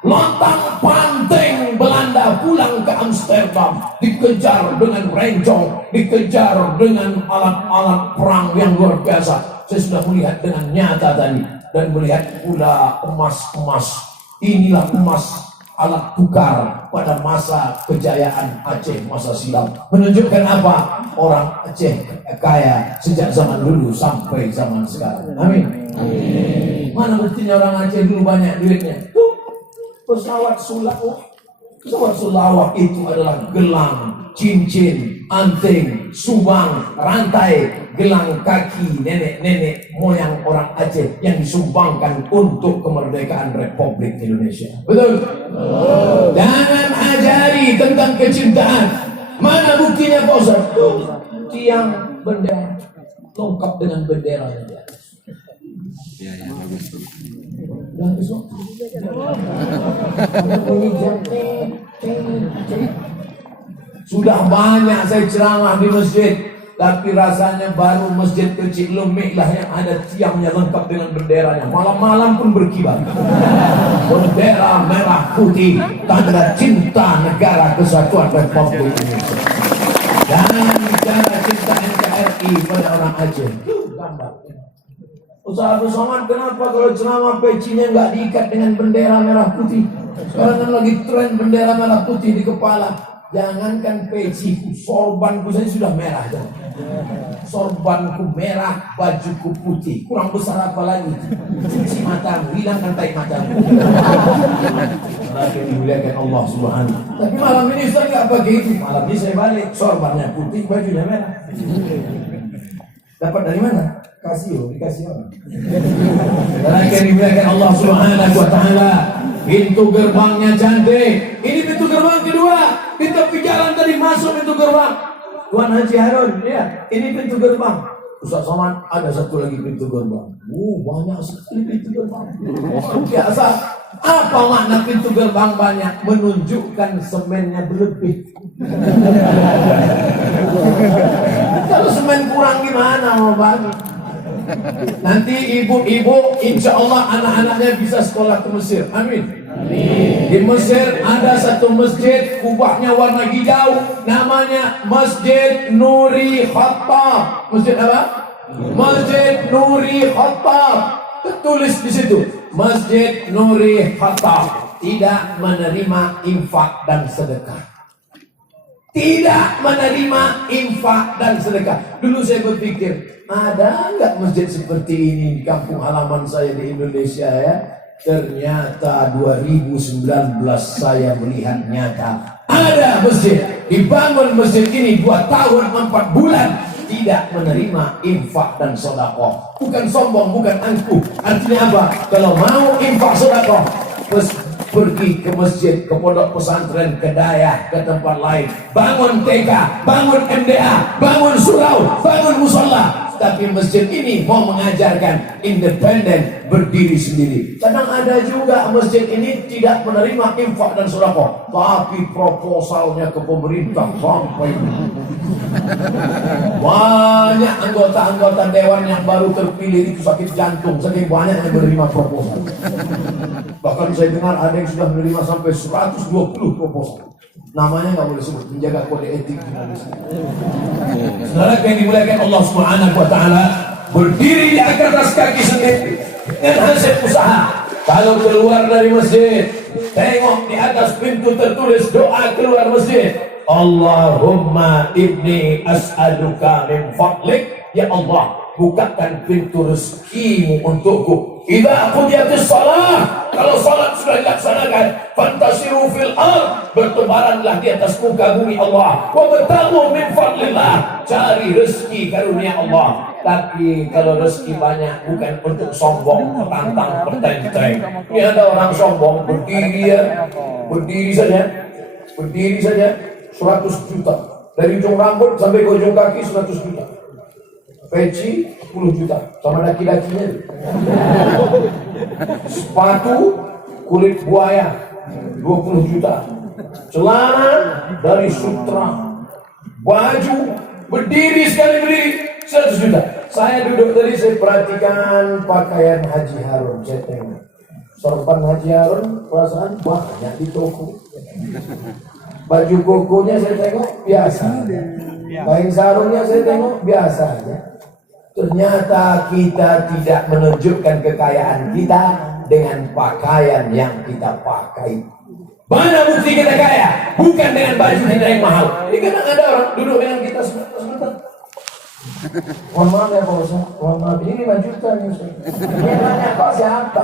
Lontang panting Belanda pulang ke Amsterdam, dikejar dengan rencong, dikejar dengan alat-alat perang yang luar biasa. Saya sudah melihat dengan nyata tadi, dan melihat pula emas-emas. Inilah emas alat tukar pada masa kejayaan Aceh masa silam. Menunjukkan apa? Orang Aceh kaya sejak zaman dulu sampai zaman sekarang. Amin. Mana buktinya orang Aceh dulu banyak duitnya? Pesawat sulawak itu adalah gelang, cincin, anting, subang, rantai, gelang kaki nenek-nenek moyang orang Aceh yang disumbangkan untuk kemerdekaan Republik Indonesia. Betul? Jangan ajari tentang kecintaan. Mana buktinya Pak Ustaz? Tiang bendera lengkap dengan bendera. Ya, bagus. Dan besok sudah banyak saya ceramah di masjid, tapi rasanya baru masjid kecil Lumik lah yang ada tiangnya lengkap dengan benderanya. Malam-malam pun berkibar. Bendera merah putih, tanda cinta negara kesatuan Republik Indonesia. Jangan bicara cinta NKRI pada orang Aceh. Gambar. Ustaz Abdul Somad, kenapa kalau ceramah pecinya nggak diikat dengan bendera merah putih? Sekarang kan lagi tren bendera merah putih di kepala. Jangankan peciku, sorbanku saja sudah merah. Sorbanku merah, bajuku putih. Kurang besar apa lagi? Cuci matamu, hilangkan tai matamu. Rakyat dimuliakan Allah Subhanahu. Tapi malam ini Ustaz nggak pakai itu. Malam ini saya balik, sorbannya putih, bajunya merah. Dapat dari mana? Dikasih orang. Rakyat dimuliakan Allah Subhanahu wa Ta'ala. Pintu gerbangnya cantik. Ini pintu gerbang kedua. Di tepi jalan tadi masuk pintu gerbang. Tuan Haji Harun, ya, ini pintu gerbang. Ustaz Somad, ada satu lagi pintu gerbang. Banyak sekali pintu gerbang. Biasa. Apa makna pintu gerbang banyak? Menunjukkan semennya berlebih. Kalau semen kurang gimana mau bagi? Nanti ibu-ibu insya Allah anak-anaknya bisa sekolah ke Mesir. Amin. Di Mesir ada satu masjid, kubahnya warna hijau, namanya Masjid Nuri Khattab. Masjid apa? Masjid Nuri Khattab. Tertulis di situ, Masjid Nuri Khattab tidak menerima infak dan sedekah. Tidak menerima infak dan sedekah. Dulu saya berpikir, ada nggak masjid seperti ini di kampung halaman saya di Indonesia ya? Ternyata 2019 saya melihat nyata ada masjid. Dibangun masjid ini 2 tahun 4 bulan tidak menerima infak dan sedekah. Bukan sombong, bukan angkuh. Artinya apa? Kalau mau infak sedekah, pergi ke masjid, ke pondok pesantren, ke daya, ke tempat lain. Bangun TK, bangun MDA, bangun surau, bangun musola. Tapi masjid ini mau mengajarkan independen, berdiri sendiri. Kadang ada juga masjid ini tidak menerima infak dan sedekah, tapi proposalnya ke pemerintah sampai banyak anggota-anggota dewan yang baru terpilih itu sakit jantung, saking banyak yang menerima proposal. Bahkan saya dengar ada yang sudah menerima sampai 120 proposal. Namanya nggak boleh sebut, menjaga kode etik jurnalisme. Saudara yang dimuliakan Allah Subhanahu wa Ta'ala, berdiri di atas kaki sendiri dengan hasil usaha. Kalau keluar dari masjid, tengok di atas pintu tertulis doa keluar masjid. Allahumma inni as'aluka min fadlik. Ya Allah, bukakan pintu rezekimu untukku. Idza qudiyatis shalah, kalau salat sudah dilaksanakan, fantasiru fil ard, bertebaranlah di atas muka bumi Allah. Wa batamu min fadlillah, cari rezeki karunia Allah. Tapi kalau rezeki banyak bukan untuk sombong, petantang, petenteng. Ini ada orang sombong berdiri saja 100 juta. Dari ujung rambut sampai ke ujung kaki 100 juta. Peci 10 juta sama daki-dakinya. Sepatu kulit buaya 20 juta. Celana dari sutra. Baju berdiri 100 juta. Saya duduk tadi, saya perhatikan pakaian Haji Harun. Saya tengok sorban Haji Harun, perasaan banyak di toko. Baju kokonya saya tengok biasa. Kain sarungnya saya tengok biasa aja. Ternyata kita tidak menunjukkan kekayaan kita dengan pakaian yang kita pakai. Mana bukti kita kaya? Bukan dengan baju kita yang mahal. Ini kadang ada orang duduk dengan kita sebentar. Mohon maaf ya Pak Ustaz, mohon maaf, ini 5 juta nih Ustaz. Ini nanya kok siapa?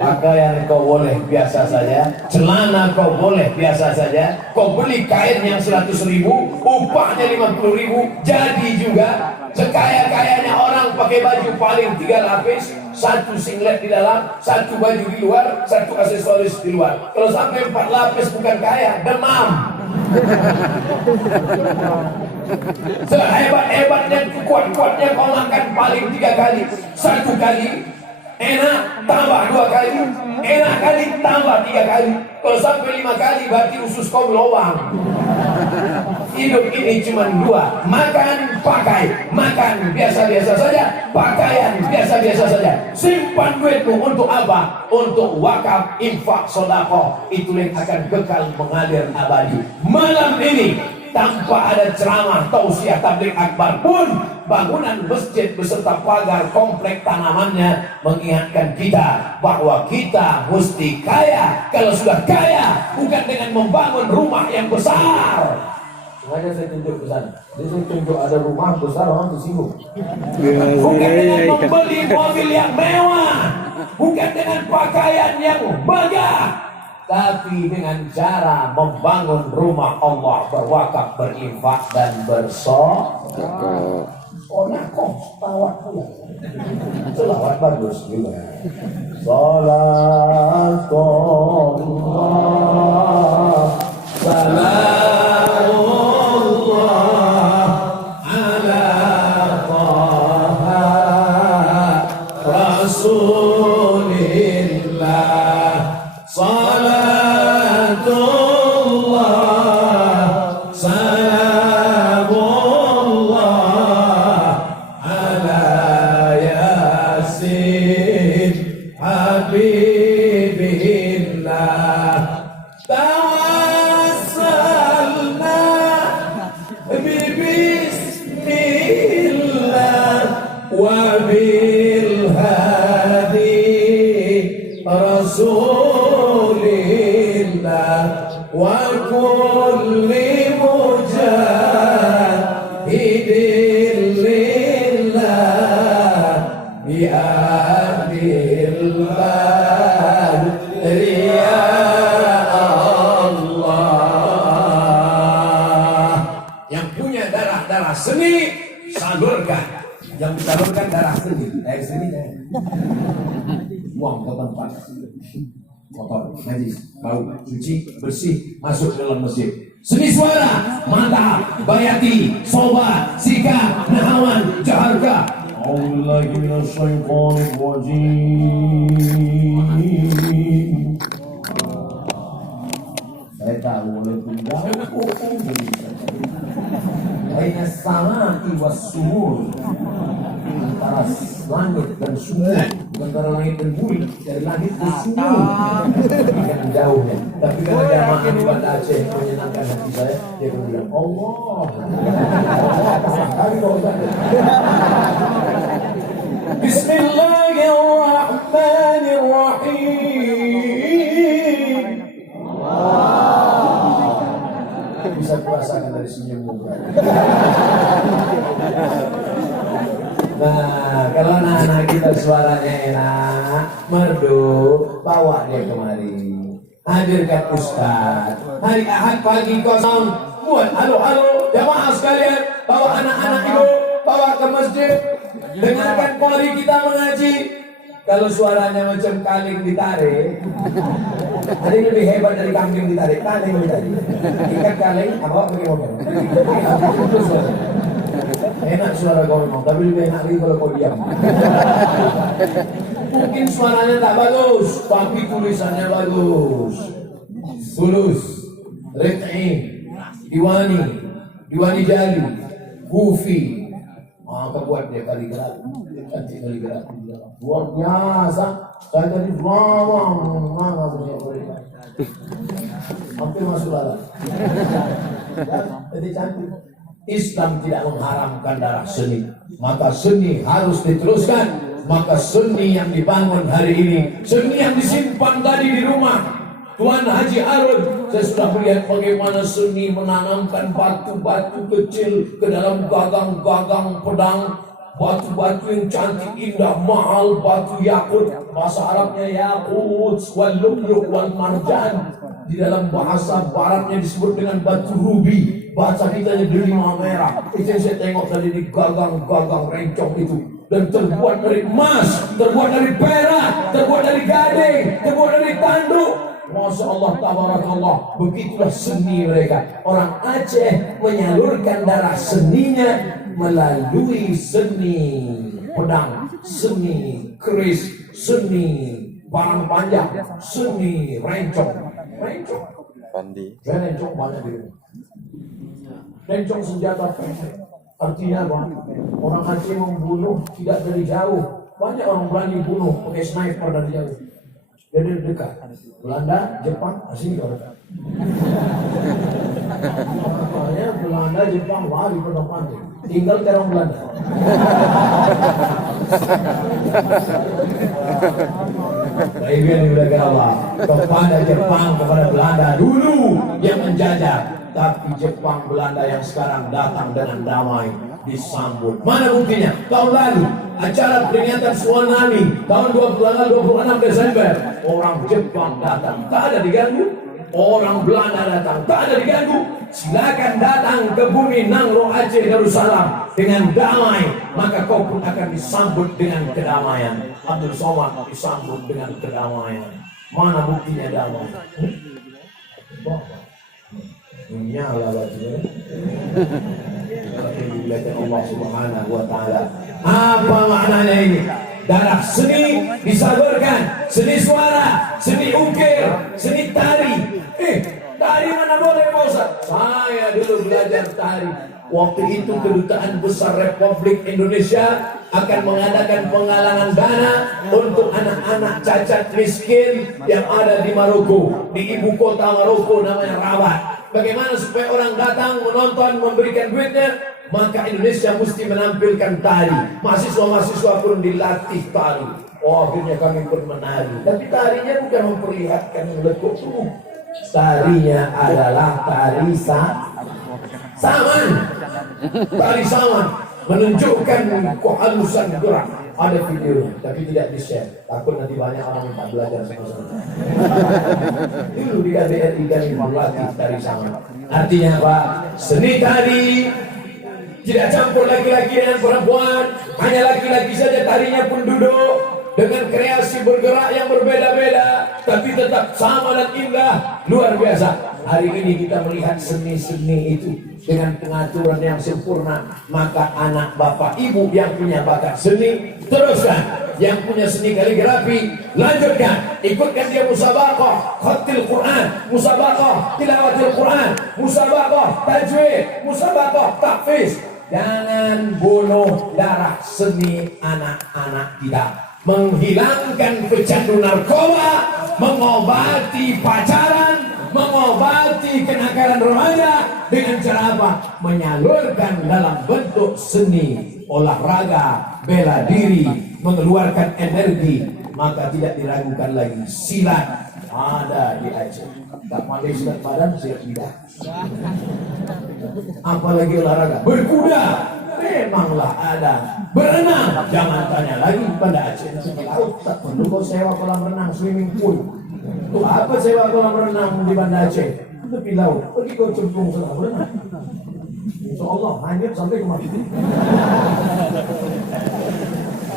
Pakaian kau boleh biasa saja, celana kau boleh biasa saja, kau beli kain yang 100.000, upahnya 50.000, jadi juga. Sekaya-kayanya orang pakai baju paling 3 lapis, 1 singlet di dalam, 1 baju di luar, 1 aksesoris di luar. Kalau sampai 4 lapis bukan kaya, demam. Sehebat-hebatnya, kuat-kuatnya kau makan paling 3 kali. 1 kali enak, tambah 2 kali, enak kali, tambah 3 kali. Kalau sampai 5 kali berarti usus kau berlubang. Hidup ini cuma 2, makan, pakai. Makan biasa-biasa saja, pakaian biasa-biasa saja. Simpan duitmu untuk apa? Untuk wakaf, infak, sedekah. Itu yang akan kekal mengalir abadi. Malam ini tanpa ada ceramah, tausiah, tabligh akbar pun, bangunan masjid beserta pagar komplek tanamannya mengingatkan kita bahwa kita mesti kaya. Kalau sudah kaya, bukan dengan membangun rumah yang besar. Sengaja saya tunjuk ke sana. Jadi saya tunjuk ada rumah besar, orang tersinggung. Bukan dengan membeli mobil yang mewah, bukan dengan pakaian yang megah, tapi dengan cara membangun rumah Allah, berwakaf, berinfak dan bersedekah. Kok selawat pula. Selawat bagus juga. Salatullah salamullah ala Taha Rasulillah. Salatullah salamullah ala Yasin Habibillah. Tawassalna bismillah wa bil hadi Rasulillah wa kulli mujahidin lillah bi adillah ya Allah. Yang punya darah seni salurkan, yang disalurkan darah seni, air seni buang ke tempat kotor, najis, bau, cuci, bersih, masuk dalam masjid. Seni suara, mantap, bayati, sobat, sika, nahawan, jaharka. A'udzubillahi minasyaitonir rajim. Saya tahu walaupun jauh baina samai was sumur, antara langit dan sumur, bukan antara langit dan bumi, dari langit ke sumur. Yang jauhnya. Tapi kalau jamaah di Banda Aceh menyenangkan hati saya, dia akan bilang Allah. Bismillahirrahmanirrahim. Bismillahirrahmanirrahim. Bisa kurasakan dari senyummu. Nah, kalau anak-anak kita suaranya enak, merdu, bawa dia kemari. Hadirkan Ustaz. Hari Ahad pagi kosong, buat halo-halo jamaah sekalian, bawa anak-anak ibu, bawa ke masjid. Dengarkan qari kita mengaji. Kalau suaranya macam kaling ditarik, ada yang lebih hebat dari kambing ditarik. Kaling ditarik. Ikat kaling, apa pakai mobil. Enak suara kau memang, tapi lebih enak lagi kalau kau diam. Mungkin suaranya tak bagus, tapi tulisannya bagus. Tulus, Rit'i, Diwani Jali, Gufi. Maka buat dia kaligrafi, cantik kaligrafi. Luar biasa. Saya tadi mana punya kaligrafi. Hampir masuk lalat. Jadi cantik. Islam tidak mengharamkan darah seni, maka seni harus diteruskan. Maka seni yang dibangun hari ini, seni yang disimpan tadi di rumah Tuan Haji Harun, saya sudah melihat bagaimana seni menanamkan batu-batu kecil ke dalam gagang-gagang pedang, batu-batu yang cantik, indah, mahal, batu yakut, bahasa Arabnya yakut, wal lu'lu' wal marjan. Di dalam bahasa baratnya disebut dengan batu rubi, bahasa kitanya delima merah. Itu yang saya tengok tadi di gagang-gagang rencong itu. Dan terbuat dari emas, terbuat dari perak, terbuat dari gading, terbuat dari tanduk. Masya Allah, tabarakallah. Begitulah seni mereka. Orang Aceh menyalurkan darah seninya melalui seni pedang, seni keris, seni parang panjang, seni rencong. Rencong. Saya rencong banyak di rumah. Rencong senjata pendek. Artinya apa? Orang Aceh membunuh tidak dari jauh. Banyak orang berani bunuh pakai sniper dari jauh. Jadi dekat. Belanda, Jepang, asing orang. Makanya Belanda, Jepang lari pada pantai. Tinggal ke orang Belanda. Baiknya diulakan Allah kepada Jepang, kepada Belanda dulu yang menjajah. Tapi Jepang, Belanda yang sekarang datang dengan damai disambut. Mana buktinya? Tahun lalu acara peringatan tsunami tahun 26 Desember, orang Jepang datang, tak ada diganggu. Orang Belanda datang, tak ada diganggu. Silakan datang ke bumi Nangro Aceh Darussalam dengan damai, maka kau pun akan disambut dengan kedamaian. Abdul Somad disambut dengan kedamaian. Mana buktinya damai? Menyala batunya. Dilihat Allah Subhanahu wa Ta'ala. Apa maknanya ini? Darah seni disalurkan, seni suara, seni ukir, seni tari. Tari mana boleh Pak Ustaz? Saya dulu belajar tari. Waktu itu Kedutaan Besar Republik Indonesia akan mengadakan penggalangan dana untuk anak-anak cacat miskin yang ada di Maroko, di ibu kota Maroko namanya Rabat. Bagaimana supaya orang datang menonton, memberikan duitnya? Maka Indonesia mesti menampilkan tari. Mahasiswa-mahasiswa pun dilatih tari. Oh, akhirnya kami pun menari. Tapi tarinya bukan memperlihatkan lekuk tubuh. Tarinya adalah tari saman. Tari saman menunjukkan kehalusan gerak. Ada videonya, tapi tidak di-share. Takut nanti banyak orang minta belajar sama-sama. Dulu di KBRI kami berlatih tari saman. Artinya apa? Seni tari tidak campur laki-laki dengan perempuan, hanya laki-laki saja tarinya pun duduk dengan kreasi bergerak yang berbeda-beda, tapi tetap sama dan indah, luar biasa. Hari ini kita melihat seni-seni itu dengan pengaturan yang sempurna. Maka anak bapak ibu yang punya bakat seni, teruskan. Yang punya seni kaligrafi, lanjutkan. Ikutkan dia musabaqah khatil Quran, musabaqah tilawatil Quran, musabaqah tajwid, musabaqah tahfiz. Jangan bunuh darah seni anak-anak kita. Menghilangkan pecandu narkoba, mengobati pacaran, mengobati kenakalan remaja dengan cara apa? Menyalurkan dalam bentuk seni olahraga, bela diri, mengeluarkan energi, maka tidak diragukan lagi silat ada di Aceh. Tak pandai silat badan, silat lidah. Apalagi olahraga, berkuda memanglah ada. Berenang, jangan tanya lagi pada Aceh. Laut tak perlu kau sewa kolam renang, swimming pool. Untuk apa sewa kolam renang di Banda Aceh? Tepi laut, pergi kau cemplung sana berenang. Insya Allah hanyut sampai kemari.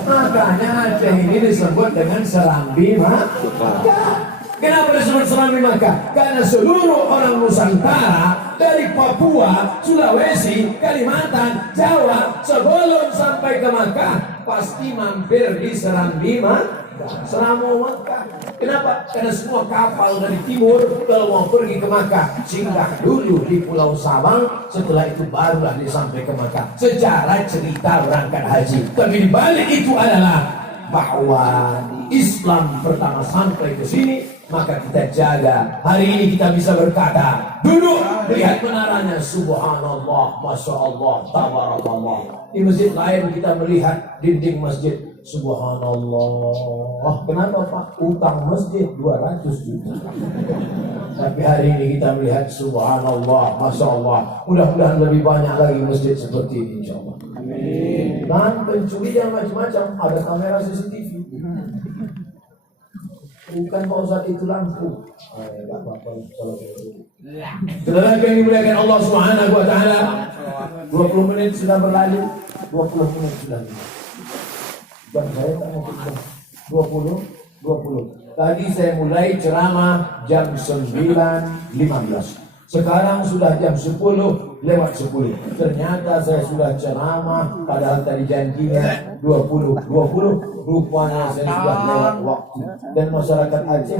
Makanya Aceh ini disebut dengan Serambi Makkah. Kenapa disebut Serambi Makkah? Karena seluruh orang Nusantara dari Papua, Sulawesi, Kalimantan, Jawa sebelum sampai ke Makkah pasti mampir di Serambi Makkah. Selama Makkah. Kenapa? Karena semua kapal dari timur kalau mau pergi ke Makkah singgah dulu di Pulau Sabang, setelah itu barulah dia sampai ke Makkah. Secara cerita berangkat haji. Tapi di balik itu adalah bahwa Islam pertama sampai ke sini, maka kita jaga. Hari ini kita bisa berkata, duduk lihat menaranya, subhanallah, masya Allah, tabarakallah. Di masjid lain kita melihat dinding masjid, subhanallah. Kenapa Pak? Utang masjid 200 juta. Tapi hari ini kita melihat subhanallah, masya Allah. Mudah-mudahan lebih banyak lagi masjid seperti ini, insya Allah. Amin. Dan pencuri yang macam-macam, ada kamera CCTV. Bukan Pak Ustaz itu lampu. Enggak apa-apa. Saudara yang dimuliakan Allah Subhanahu wa taala, 20 menit sudah berlalu. 20 menit sudah. Dan saya tak mau 20. Tadi saya mulai ceramah jam 9.15. Sekarang sudah jam 10 lewat 10. Ternyata saya sudah ceramah padahal tadi janjinya 20. Rupanya saya sudah lewat waktu. Dan masyarakat Aceh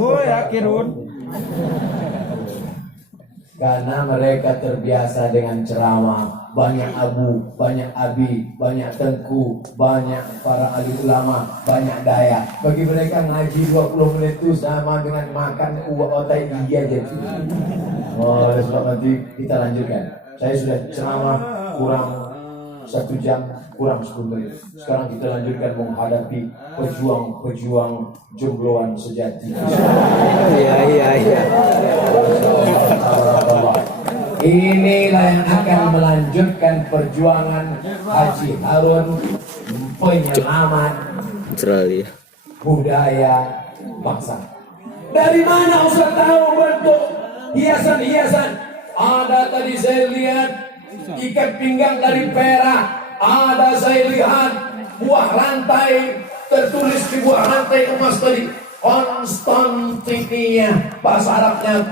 karena mereka terbiasa dengan ceramah, banyak abu, banyak abi, banyak tengku, banyak para ahli ulama, banyak daya. Bagi mereka ngaji 20 menit itu sama dengan makan otai gigi aja. Oh, sebab nanti kita lanjutkan. Saya sudah ceramah kurang 1 jam, kurang 10 menit. Sekarang kita lanjutkan menghadapi pejuang-pejuang jombloan sejati. Iya. Inilah yang akan melanjutkan perjuangan Haji Harun, penyelamat budaya bangsa. Dari mana Ustaz tahu bentuk hiasan-hiasan? Ada tadi saya lihat ikat pinggang dari perak, ada saya lihat buah rantai, tertulis di buah rantai emas tadi Konstantinia, bahasa Arabnya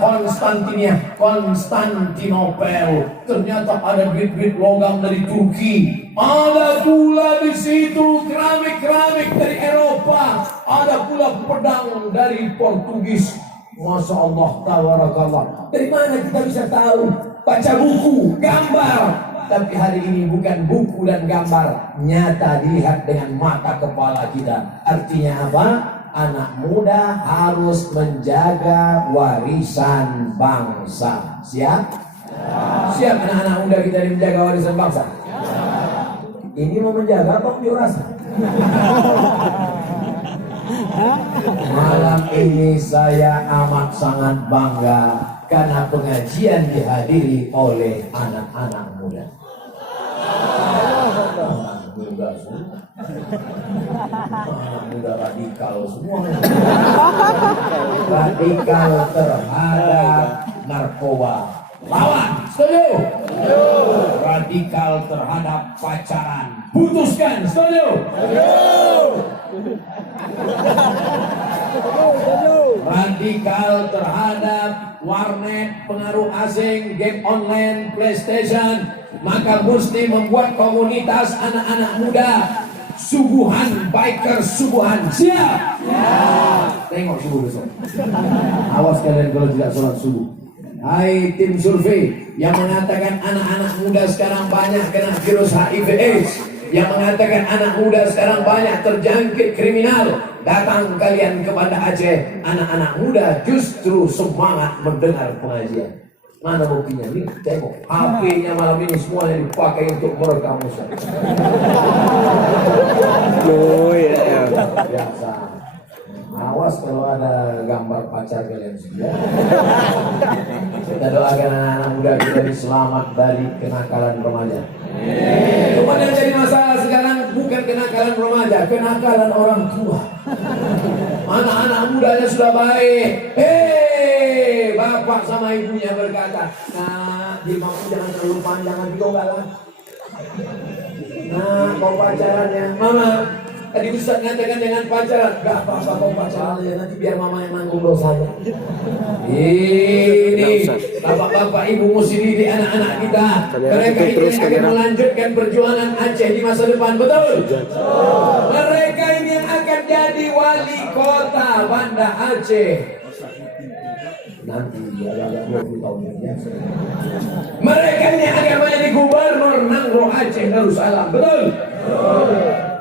Konstantinopel. Ternyata ada bit-bit logam dari Turki, ada pula di situ keramik-keramik dari Eropa, ada pula pedang dari Portugis. Masya Allah, tabarakallah. Dari mana kita bisa tahu? Baca buku, gambar. Tapi hari ini bukan buku dan gambar, nyata dilihat dengan mata kepala kita. Artinya apa? Anak muda harus menjaga warisan bangsa. Siap? Siap anak-anak muda kita ini menjaga warisan bangsa? Ini mau menjaga apa unjuk rasa? Malam ini saya amat sangat bangga karena pengajian dihadiri oleh anak-anak muda. Muda radikal semua. Radikal terhadap narkoba, lawan. Setuju? Radikal terhadap pacaran, putuskan. Setuju? Radikal terhadap warnet, pengaruh asing, game online, PlayStation, maka mesti membuat komunitas anak-anak muda subuhan, biker subuhan. Siap? Tengok subuh besok. Awas kalian kalau tidak sholat subuh. Hai tim survei yang mengatakan anak-anak muda sekarang banyak kena virus HIV/AIDS, yang mengatakan anak muda sekarang banyak terjangkit kriminal, datang kalian ke Banda Aceh, anak-anak muda justru semangat mendengar pengajian. Mana buktinya? Nih, tengok HP-nya malam ini semuanya dipakai untuk merekam Ustaz. Oh ya. Biasa. Awas kalau ada gambar pacar kalian semua. Kita doakan anak-anak muda kita selamat dari kenakalan remaja. Cuma yang jadi masalah sekarang bukan kenakalan remaja, kenakalan orang tua. Anak-anak mudanya sudah baik. Bapak sama ibunya berkata, nah, di mau jangan terlalu panjang nanti kau galang. Nah, kau pacarannya, mama. Tadi Ustaz ngatakan jangan pacaran. Gak apa-apa kau pacaran aja, nanti biar mama yang nanggung dosanya. Ini bapak-bapak ibu mesti didik anak-anak kita. Mereka ini akan melanjutkan perjuangan Aceh di masa depan, betul? Mereka ini yang akan jadi wali kota Banda Aceh. Nanti agak 20 tahun ya. Mereka ini akan menjadi gubernur Nangro Aceh Darussalam, betul?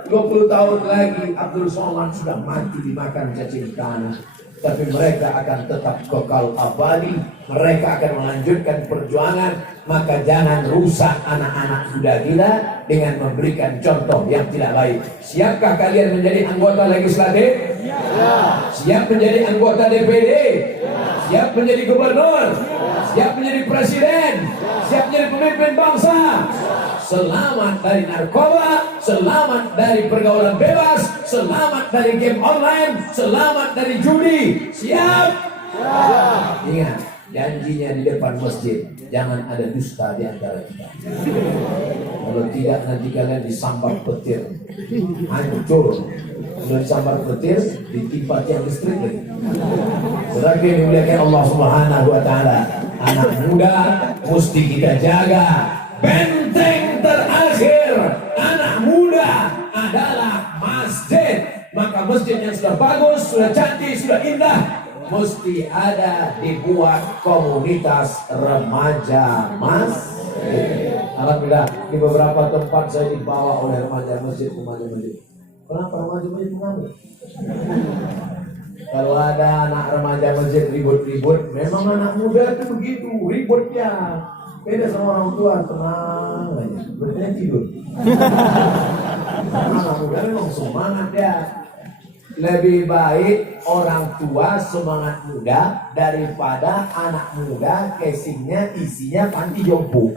20 tahun lagi Abdul Somad sudah mati dimakan cacing tanah. Tapi mereka akan tetap kekal abadi. Mereka akan melanjutkan perjuangan. Maka jangan rusak anak-anak muda kita dengan memberikan contoh yang tidak baik. Siapkah kalian menjadi anggota legislatif? Ya. Siap menjadi anggota DPD? Ya. Siap menjadi gubernur? Ya. Siap menjadi presiden? Ya. Siap menjadi pemimpin bangsa? Selamat dari narkoba, selamat dari pergaulan bebas, selamat dari game online, selamat dari judi. Siap? Siap. Ingat, janjinya di depan masjid, jangan ada dusta di antara kita. Kalau tidak nanti kalian disambar petir, hancur. Kalau disambar petir, ditimpa tiang listrik lagi. Saudara yang dimuliakan Allah Subhanahu Wa Taala, anak muda mesti kita jaga. Benteng terakhir anak muda adalah masjid. Maka masjid yang sudah bagus, sudah cantik, sudah indah, mesti ada dibuat komunitas remaja masjid. Alhamdulillah di beberapa tempat saya dibawa oleh remaja masjid ke masjid. Kenapa remaja masjid mengambil? Kalau ada anak remaja masjid ribut-ribut, memang anak muda itu begitu ributnya. Beda sama orang tua, tenang aja, berarti tidur. Anak muda memang semangat ya. Lebih baik orang tua semangat muda daripada anak muda casingnya isinya panti jompo.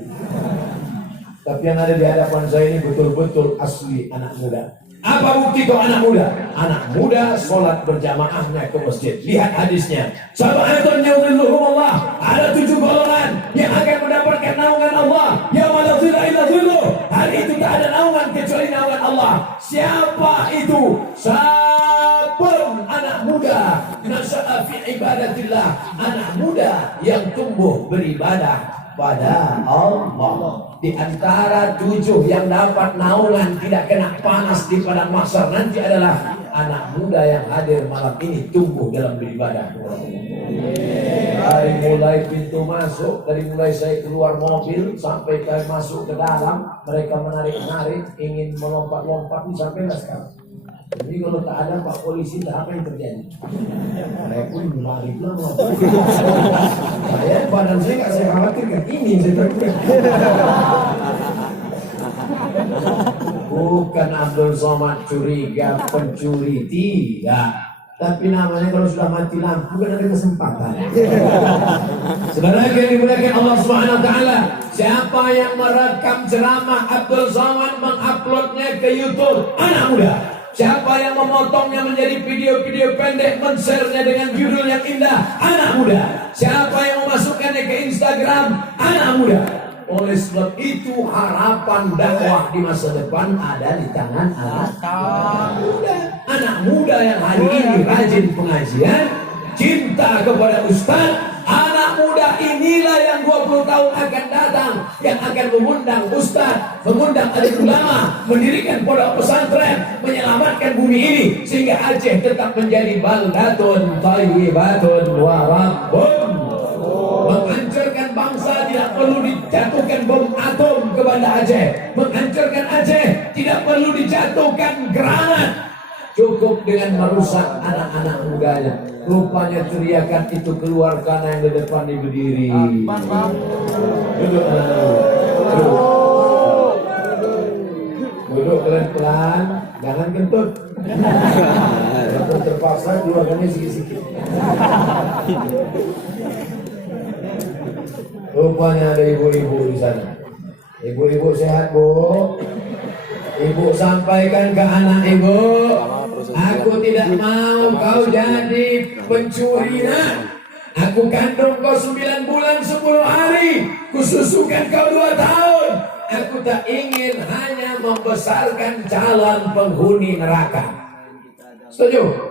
Tapi yang ada di hadapan saya ini betul-betul asli anak muda. Apa bukti kau anak muda? Anak muda sholat berjamaahnya ke masjid. Lihat hadisnya. Sab'atun yudhilluhum Allah. Ada 7 golongan yang akan mendapatkan naungan Allah. Yauma la dhilla illa dhilluh. Hari itu tak ada naungan kecuali naungan Allah. Siapa itu? Sabun anak muda nasya'a fi ibadatillah. Anak muda yang tumbuh beribadah pada Allah. Di antara 7 yang dapat naungan tidak kena panas di padang mahsyar nanti adalah anak muda yang hadir malam ini tumbuh dalam beribadah. Dari mulai pintu masuk, dari mulai saya keluar mobil sampai saya masuk ke dalam, mereka menarik-narik ingin melompat-lompat sampai sekarang. Jadi kalau tak ada Pak Polisi, tak apa yang terjadi? Saya pun lari pulang. Saya badan saya nggak saya khawatirkan, ini saya takutkan. Bukan Abdul Somad curiga pencuri, tidak. Tapi namanya kalau sudah mati lampu kan ada kesempatan. Saudara yang dimuliakan Allah Subhanahu Wa Taala, siapa yang merekam ceramah Abdul Somad menguploadnya ke YouTube? Anak muda. Siapa yang memotongnya menjadi video-video pendek, men-share-nya dengan judul yang indah? Anak muda. Siapa yang memasukkannya ke Instagram? Anak muda. Oleh sebab itu harapan dakwah di masa depan ada di tangan anak muda. Anak muda yang hari ini rajin pengajian, cinta kepada Ustaz. Anak muda inilah yang 20 tahun akan datang, yang akan mengundang Ustaz, mengundang alim ulama, mendirikan pondok pesantren, menyelamatkan bumi ini sehingga Aceh tetap menjadi baldatun thayyibatun wa rabbun. Menghancurkan bangsa tidak perlu dijatuhkan bom atom ke Banda Aceh. Menghancurkan Aceh tidak perlu dijatuhkan granat. Cukup dengan merusak anak-anak mudanya. Rupanya teriakan itu keluar karena yang di depan ini berdiri. Duduk anak-anak. Duduk pelan-pelan. Jangan kentut. Kalau terpaksa keluarkannya sikit-sikit. Rupanya ada ibu-ibu di sana. Ibu-ibu sehat, Bu? Ibu sampaikan ke anak ibu, aku tidak mau kau jadi pencuri nak. Aku kandung kau 9 bulan 10 hari, kususukan kau 2 tahun. Aku tak ingin hanya membesarkan calon penghuni neraka. Setuju?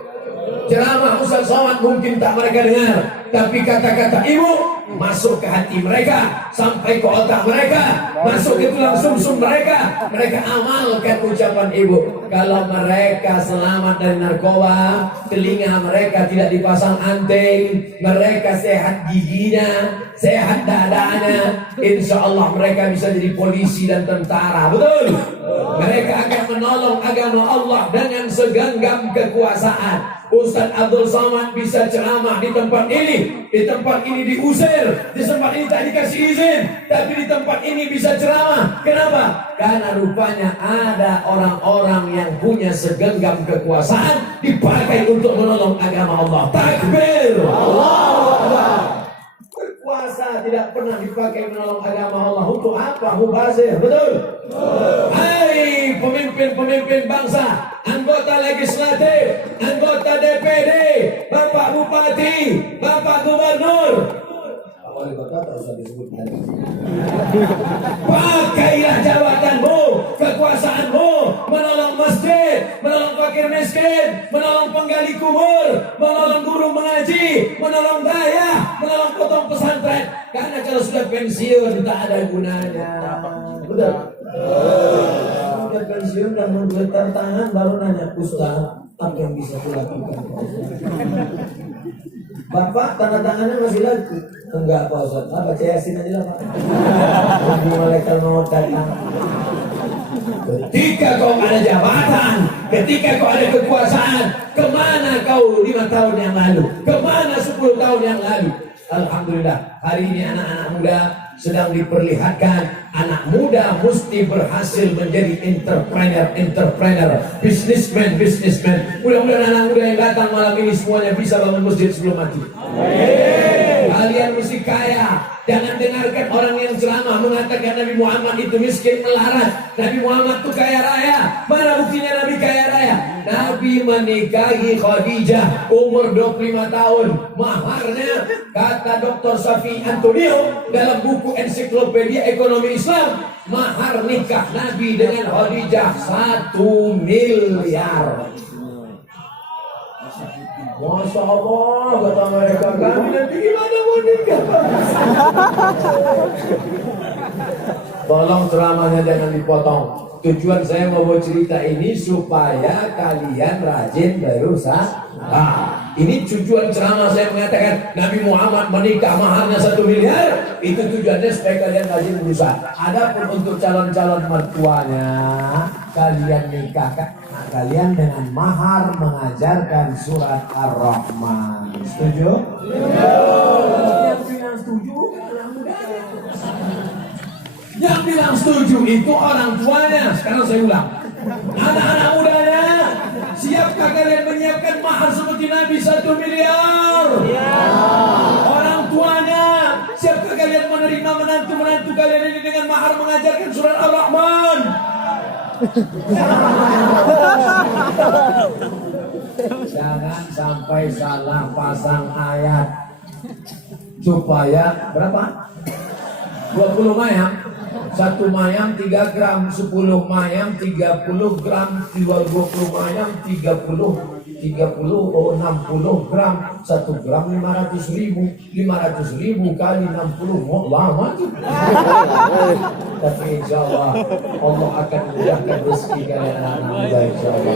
Ceramah Ustaz Somad mungkin tak mereka dengar, tapi kata-kata ibu masuk ke hati mereka, sampai ke otak mereka, masuk ke tulang sumsum mereka. Mereka amalkan ucapan ibu. Kalau mereka selamat dari narkoba, telinga mereka tidak dipasang anting, mereka sehat giginya, sehat dadanya, insya Allah mereka bisa jadi polisi dan tentara. Betul? Mereka akan menolong agama Allah dengan segenggam kekuasaan. Ustaz Abdul Somad bisa ceramah di tempat ini diusir, di tempat ini tak dikasih izin, tapi di tempat ini bisa ceramah. Kenapa? Karena rupanya ada orang-orang yang punya segenggam kekuasaan dipakai untuk menolong agama Allah. Takbir! Allah. Kekuasaan tidak pernah dipakai menolong agama Allah. Untuk apa? Mubazir. Betul? Hai pemimpin-pemimpin bangsa, anggota legislatif, anggota DPD, Bapak Bupati, Bapak Gubernur, wali kota tak usah disebut lagi. Pakailah jabatanmu, kekuasaanmu, menolong masjid, menolong fakir miskin, menolong penggali kubur, menolong guru mengaji, menolong daya, menolong potong pesantren. Karena kalau sudah pensiun tak ada gunanya. Betul? Sudah pensiun dan menggeletar tangan baru nanya, Ustaz, apa yang bisa kulakukan? Bapak tanda tangannya masih laku? Enggak Pak Ustaz, apa CS-in aja lah Pak. Lagi malaikat maut datang. Ketika kau ada jabatan, ketika kau ada kekuasaan, kemana kau 5 tahun yang lalu? Kemana 10 tahun yang lalu? Alhamdulillah, hari ini anak-anak muda sedang diperlihatkan. Anak muda mesti berhasil menjadi entrepreneur, businessman. Mudah-mudahan anak muda yang datang malam ini semuanya bisa bangun masjid sebelum mati. Kalian mesti kaya. Jangan dengarkan orang yang ceramah mengatakan Nabi Muhammad itu miskin melarat, Nabi Muhammad itu kaya raya. Mana buktinya Nabi kaya raya? Nabi menikahi Khadijah umur 25 tahun. Maharnya kata Dr. Safi Antonio dalam buku Ensiklopedia Ekonomi Islam, mahar nikah Nabi dengan Khadijah 1 miliar. Masya Allah, kata mereka, kami nanti gimana mau nikah? Tolong ceramahnya jangan dipotong. Tujuan saya mau cerita ini supaya kalian rajin berusaha. Ini tujuan ceramah saya mengatakan Nabi Muhammad menikah maharnya 1 miliar. Itu tujuannya supaya kalian rajin berusaha. Adapun untuk calon-calon mertuanya, kalian nikahkan kalian dengan mahar mengajarkan surat Ar-Rahman. Setuju? Yang bilang setuju anak muda. Yang bilang setuju itu orang tuanya. Sekarang saya ulang. Anak-anak mudanya, siapkah kalian menyiapkan mahar seperti Nabi 1 miliar? Orang tuanya, siapkah kalian menerima menantu-menantu kalian ini dengan mahar mengajarkan surat Ar-Rahman? Jangan sampai salah pasang ayat. Supaya berapa? 20 mayam. 1 mayam 3 gram, 10 mayam 30 gram, 20 mayam 60 gram, 1 gram 500 ribu kali 60 lama tuh. Tapi insya Allah akan mudahkan rezeki kalian anak muda insya Allah.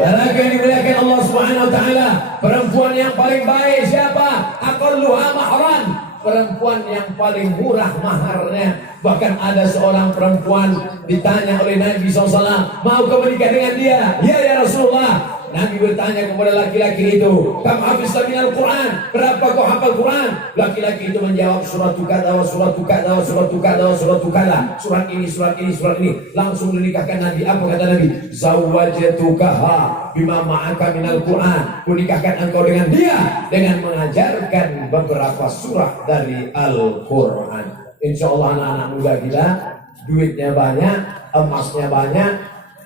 Dan lagi yang dimuliakan Allah Subhanahu Wa Taala, perempuan yang paling baik siapa? Aqalluha mahran. Perempuan yang paling murah maharnya. Bahkan ada seorang perempuan ditanya oleh Nabi SAW, mau kau menikah dengan dia? Ya Rasulullah. Nabi bertanya kepada laki-laki itu, "Kam hafizta minal Quran?" Berapa kau hafal Quran? Laki-laki itu menjawab, "Surat kada wa surat kada wa surat kada wa surat kada." Surat ini, surat ini, surat ini. Langsung dinikahkan Nabi. Apa kata Nabi? "Zawwajtukaha bima ma'aka minal Quran." Kunikahkan engkau dengan dia dengan mengajarkan beberapa surah dari Al-Quran. Insya Allah anak-anak muda kita duitnya banyak, emasnya banyak,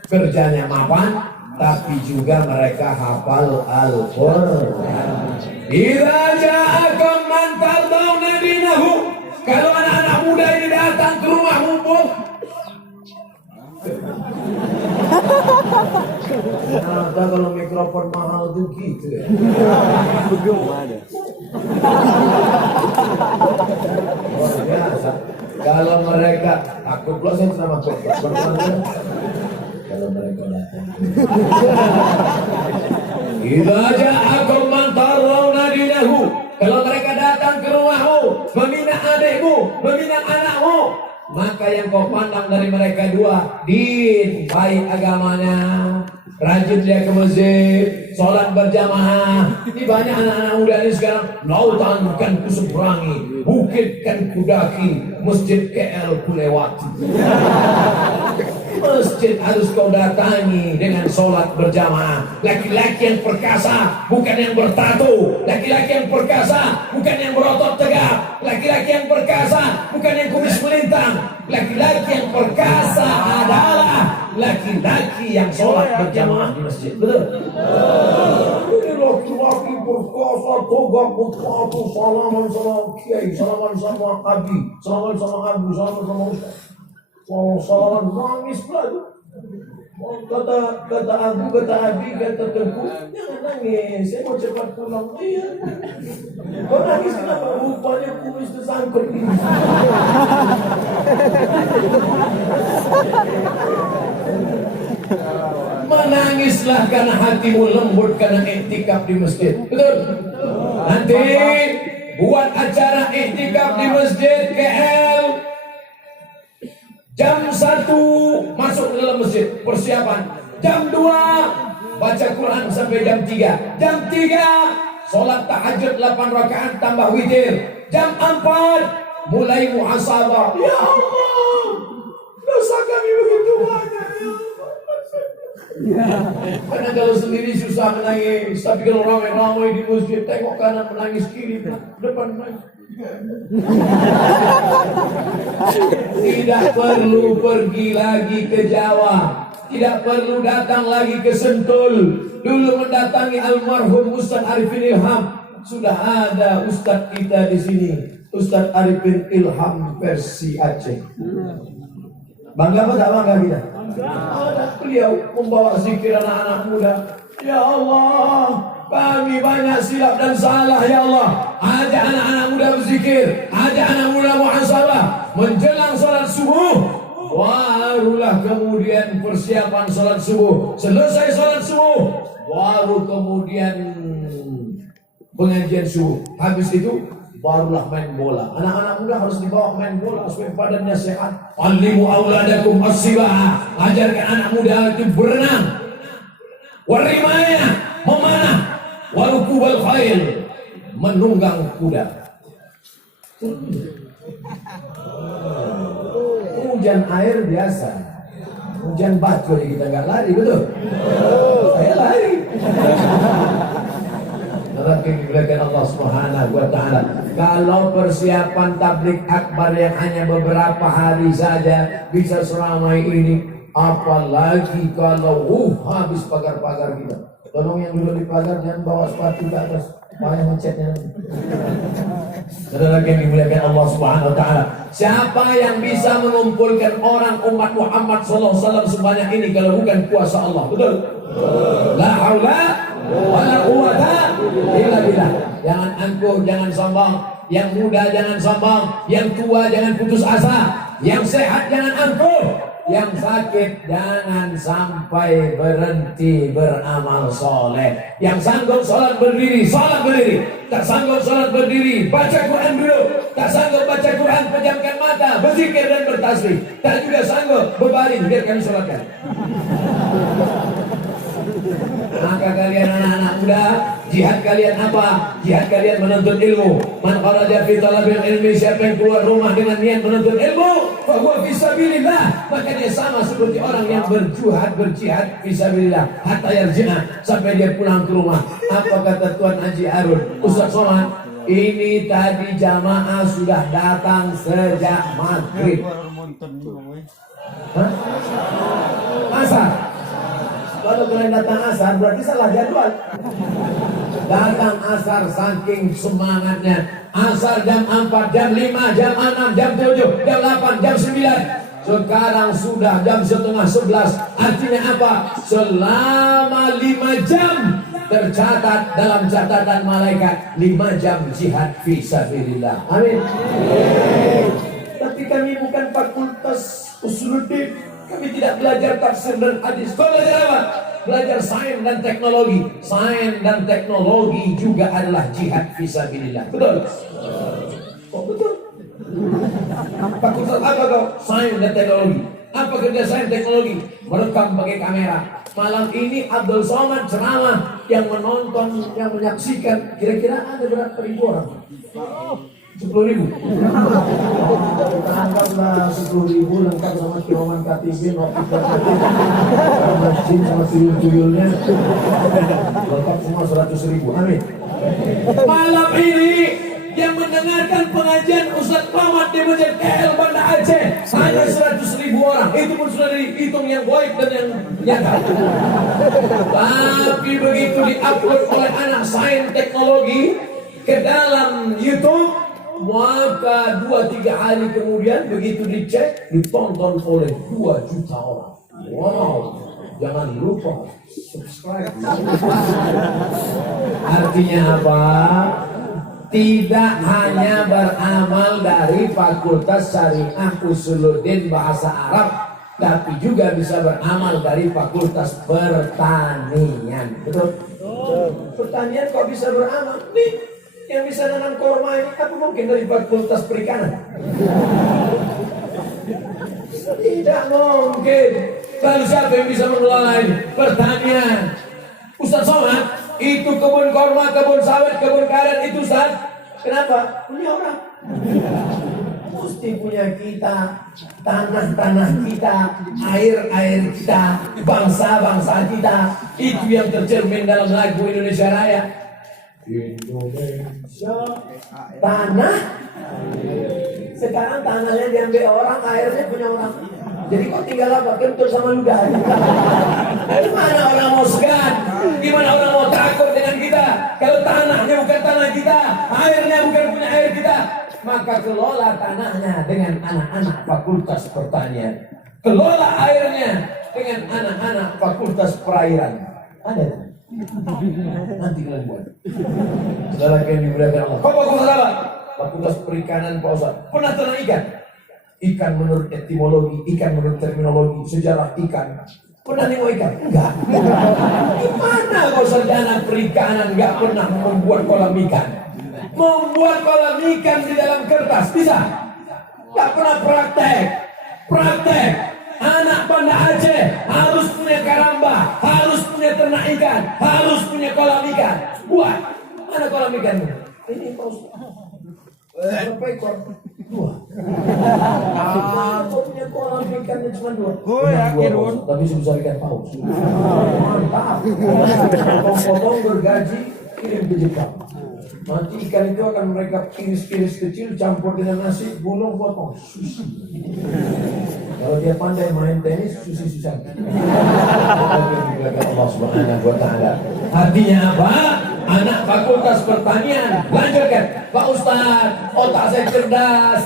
kerjanya mapan, tapi juga mereka hafal Al-Quran. Idza ja'akum man tardawna dinahu. Kalau anak-anak muda ini datang ke rumahmu, ternyata kalau mikrofon mahal tuh gitu ya. Luar biasa. Kalau mereka takut loh saya sama kalau mereka datang. Idza ja'akum man tarawna dinahu. Kalau mereka datang ke rumahmu, membina adikmu, membina anakmu, maka yang kau pandang dari mereka dua, din, baik agamanya, rajin dia ke masjid, sholat berjamaah. Ini banyak anak-anak muda ini sekarang, lautan kan ku seberangi, bukit kan ku daki, masjid KL ku lewati. Masjid harus kau datangi dengan sholat berjamaah. Laki-laki yang perkasa, bukan yang bertato. Laki-laki yang perkasa, bukan yang berotot tegap. Laki-laki yang perkasa, bukan yang kumis melintang. Laki-laki yang perkasa adalah laki-laki yang sholat berjamaah di masjid. Betul? Ini laki-laki perkasa, tegap, bertato, salaman sama kiai, salaman sama abi, salaman sama abu, salaman sama ustaz. Salaman nangis pula tu. Kata aku, kata Abi, kata Tengku, jangan nangis, saya mau cepat pulang. Iya. Kau nangis kenapa? Rupanya kumis tersangkut. Menangislah karena hatimu lembut karena iktikaf di masjid. Betul? Nanti buat acara iktikaf di masjid KL. Jam 1 masuk ke dalam masjid, persiapan. Jam 2 baca Quran sampai jam 3. Jam 3 sholat tahajud 8 rakaat tambah witir. Jam 4 mulai muhasabah. Ya Allah, dosa kami begitu banyak. Karena kalau sendiri susah menangis, tapi kalau ramai-ramai di masjid, tengok kanan menangis, kiri depan menangis. Tidak perlu pergi lagi ke Jawa, tidak perlu datang lagi ke Sentul. Dulu mendatangi almarhum Ustaz Arifin Ilham, sudah ada Ustaz kita di sini, Ustaz Arifin Ilham versi Aceh. Bangga apa tak bangga kita? Ada beliau membawa zikir anak-anak muda. Ya Allah, kami banyak silap dan salah ya Allah. Ajak anak-anak muda berzikir, ajak anak muda muhasabah. Menjelang salat subuh, barulah kemudian persiapan salat subuh. Selesai salat subuh, baru kemudian pengajian subuh. Habis itu barulah main bola. Anak-anak muda harus dibawa main bola supaya badannya sehat. Alimu auladakum as-sibah. Ajarkan anak muda itu berenang, warimaya, memanah, warukubal khail, menunggang kuda. Hujan air biasa, hujan batu kita nggak lari, betul? Saya lari. Tetapi dimuliakan Allah Subhanahu wa Ta'ala, kalau persiapan tablik akbar yang hanya beberapa hari saja bisa seramai ini, apalagi kalau habis pagar-pagar kita. Tolong yang dulu di pagar jangan bawa sepatu ke atas, payah mencetnya. Saudara yang dimuliakan Allah Subhanahu wa Ta'ala, siapa yang bisa mengumpulkan orang umat Muhammad sallallahu alaihi wasallam sebanyak ini kalau bukan kuasa Allah? Betul? La haula wala quwwata illa billah. Jangan angkuh, jangan sombong. Yang muda jangan sombong, yang tua jangan putus asa, yang sehat jangan angkuh, yang sakit jangan sampai berhenti beramal soleh. Yang sanggup sholat berdiri, sholat berdiri. Tak sanggup sholat berdiri, baca Quran dulu. Tak sanggup baca Quran, pejamkan mata, berzikir dan bertasbih. Tak juga sanggup berbaring, biar kami sholatkan. Maka kalian anak-anak muda, jihad kalian apa? Jihad kalian menuntut ilmu. Man kharaja fi talabil ilmi, siapa yang keluar rumah dengan niat menuntut ilmu, fa huwa fisabilillah, maka dia sama seperti orang yang berjihad fisabilillah hatta yarji'a, sampai dia pulang ke rumah. Apa kata Tuan Haji Harun? Ustaz Somad, ini tadi jamaah sudah datang sejak maghrib. Hah? Asar. Kalau kalian datang asar berarti salah jadwal. Datang asar saking semangatnya. Asar jam 4, jam 5, jam 6, jam 7, jam 8, jam 9. Sekarang sudah jam setengah 11. Artinya apa? Selama 5 jam tercatat dalam catatan malaikat 5 jam jihad fisabilillah. Amin. Tapi kami bukan fakultas Usuluddin. Kami tidak belajar tafsir dan hadis. Kau belajar apa? Belajar sains dan teknologi. Sains dan teknologi juga adalah jihad fisabilillah. Betul? Oh, betul. Fakultas apa kau? Sains dan teknologi. Apa kerja sains teknologi? Merekam pakai kamera. Malam ini Abdul Somad ceramah, yang menonton, yang menyaksikan kira-kira ada berapa ribu orang? 10.000. Kita anggaplah 10.000 lengkap sama kiraman KTB, masjid sama tuyul-tuyulnya, lengkap semua 100.000. Amin. Malam ini yang mendengarkan pengajian Ustaz Muhammad di Masjid KL Banda Aceh hanya 100.000 orang. Itu pun sudah dihitung yang goib dan yang nyata. Tapi begitu diupload oleh anak sains teknologi ke dalam YouTube, maka 2-3 hari kemudian begitu dicek, ditonton oleh 2 juta orang. Wow, jangan lupa subscribe. Artinya apa? Tidak hanya beramal dari Fakultas Syariah Usuluddin Bahasa Arab, tapi juga bisa beramal dari Fakultas Pertanian. Betul? Pertanian kok bisa beramal? Nih, yang bisa nanam korma ini apa mungkin dari Fakultas Perikanan? Tidak mungkin. Lalu siapa yang bisa mengelola ini? Pertanian. Ustaz Somad, itu kebun korma, kebun sawit, kebun karet itu Ustaz. Kenapa? Punya orang. Mesti punya kita, tanah-tanah kita, air-air kita, bangsa-bangsa kita. Itu yang tercermin dalam lagu Indonesia Raya. Indonesia tanah. Sekarang tanahnya diambil orang, airnya punya orang. Jadi kok tinggal apa? Kentut sama ludah. Gimana orang mau segan? Gimana orang mau takut dengan kita? Kalau tanahnya bukan tanah kita, airnya bukan punya air kita, maka kelola tanahnya dengan anak-anak Fakultas Pertanian, kelola airnya dengan anak-anak Fakultas Perairan. Ada. Nanti kalian buat. Saudara yang dimuliakan Allah. Kau fakultas apa? Fakultas Perikanan Pak Ustaz. Pernah ternak ikan? Ikan menurut etimologi, ikan menurut terminologi, sejarah ikan. Pernah nengok ikan? Enggak. Gimana kau sarjana perikanan enggak pernah membuat kolam ikan? Membuat kolam ikan di dalam kertas bisa? Enggak pernah praktek. Praktek. Anak Banda Aceh harus punya karamba, harus punya ternak ikan, harus punya kolam ikan. Buat. Mana kolam ikan? Ini Pak Ustaz. Berapa ekor? 2. Kau punya kolam ikannya cuma 2. Gue yakin, Bun. Tapi sebesar ikan paus. Mantap. Potong-potong bergaji, kirim ke Jepang. Nanti ikan itu akan mereka iris-iris kecil, campur dengan nasi, gulung, potong. Sushi. Kalau dia pandai main tenis, susah-susah. Allah Subhanahu wa Ta'ala. Artinya apa? Anak Fakultas Pertanian. Lanjutkan. Pak Ustaz, otak saya cerdas,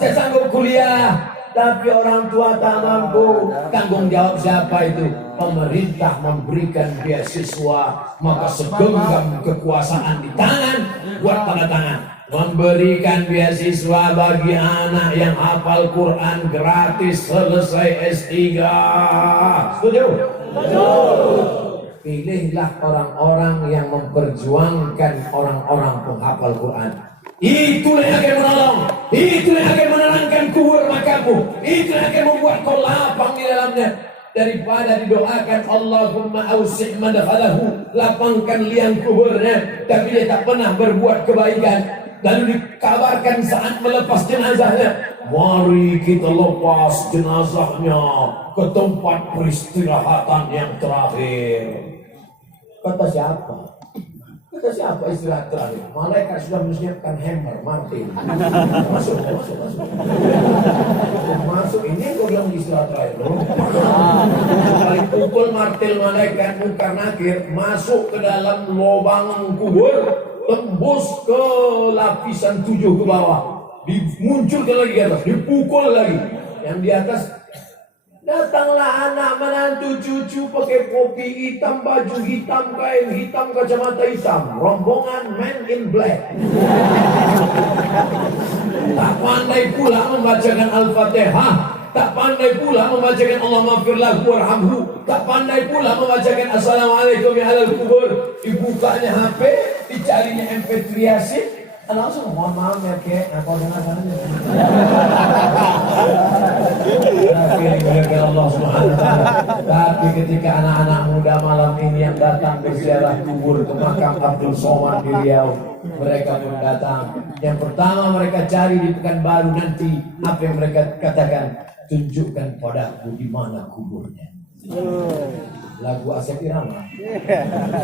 saya sanggup kuliah, tapi orang tua tak mampu. Tanggung jawab siapa itu? Pemerintah memberikan beasiswa, maka segenggam kekuasaan di tangan buat tanda tangan. Memberikan beasiswa bagi anak yang hafal Quran gratis selesai S3. Setuju? Pilihlah orang-orang yang memperjuangkan orang-orang penghafal Quran. Itulah yang akan menolong, itulah yang akan menerangkan kubur makamu, itulah yang akan membuat kau lapang di dalamnya. daripada didoakan Allahumma awsi' madkhalahu, lapangkan liang kuburnya, tapi dia tak pernah berbuat kebaikan. Lalu dikabarkan saat melepas jenazahnya, mari kita lepas jenazahnya ke tempat peristirahatan yang terakhir. Kata siapa? Kata siapa istirahat terakhir? Malaikat sudah menyiapkan hammer, martil. Masuk. Masuk, ini kau bilang istirahat terakhir. Kali pukul martil malaikat munkar nakir, masuk ke dalam lubang kubur, tembus ke lapisan 7 ke bawah, dimunculkan lagi ke atas, dipukul lagi. Yang di atas, datanglah anak menantu cucu pakai kopi hitam, baju hitam, kain hitam, kacamata hitam, rombongan men in black. Tak pandai pula membacakan Al-Fatihah, tak pandai pula membacakan Allahumma ighfir lahu warhamhu, tak pandai pula membacakan Assalamualaikum ya ahlal kubur. Dibukanya HP, dicarinya MP3 Yasin, langsung mohon maaf ya kek, apa dengan sana. Allah Subhanahu wa ta'ala. Tapi ketika anak-anak muda malam ini yang datang berziarah kubur ke makam Abdul Somad di Riau, mereka pun datang. Yang pertama mereka cari di Pekanbaru, nanti apa yang mereka katakan, tunjukkan padaku di mana kuburnya. Lagu Asep Irama.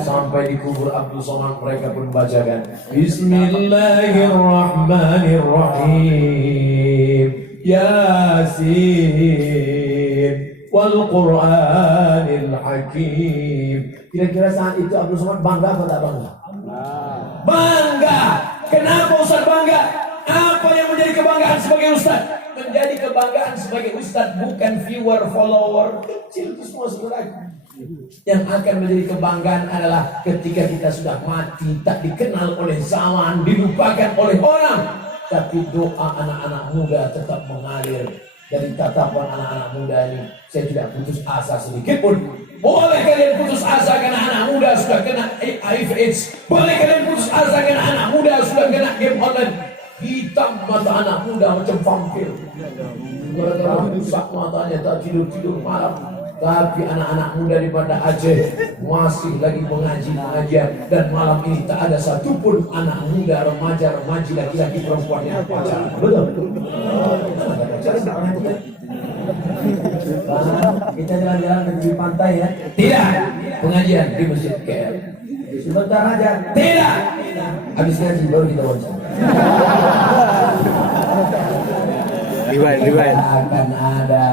Sampai di kubur Abdul Somad mereka pun bacakan Bismillahirrahmanirrahim Yasin wal Qur'anil Hakim. Kira-kira saat itu Abdul Somad bangga atau tak bangga? Bangga. Kenapa Ustaz bangga? Apa yang menjadi kebanggaan sebagai Ustaz? Menjadi kebanggaan sebagai Ustaz bukan viewer, follower, kecil itu semua sebenarnya. Yang akan menjadi kebanggaan adalah ketika kita sudah mati, tak dikenal oleh zaman, dilupakan oleh orang, tapi doa anak-anak muda tetap mengalir. Dari tatapan anak-anak muda ini, saya tidak putus asa sedikit pun. Boleh kalian putus asa karena anak muda sudah kena HIV/AIDS. Boleh kalian putus asa karena anak muda sudah kena game online. Hitam mata anak muda macam vampir. Gara-gara rusak matanya, tak tidur-tidur malam. Tapi anak-anak muda di Banda Aceh masih lagi pengajian, dan malam ini tak ada satupun anak muda, remaja, laki-laki, perempuan yang pacaran. Betul. Kita jalan-jalan di pantai ya? Tidak. Pengajian di Masjid KL. Sebentar aja. Tidak. Habis ngaji baru kita wawancara. Riwayat. Akan ada.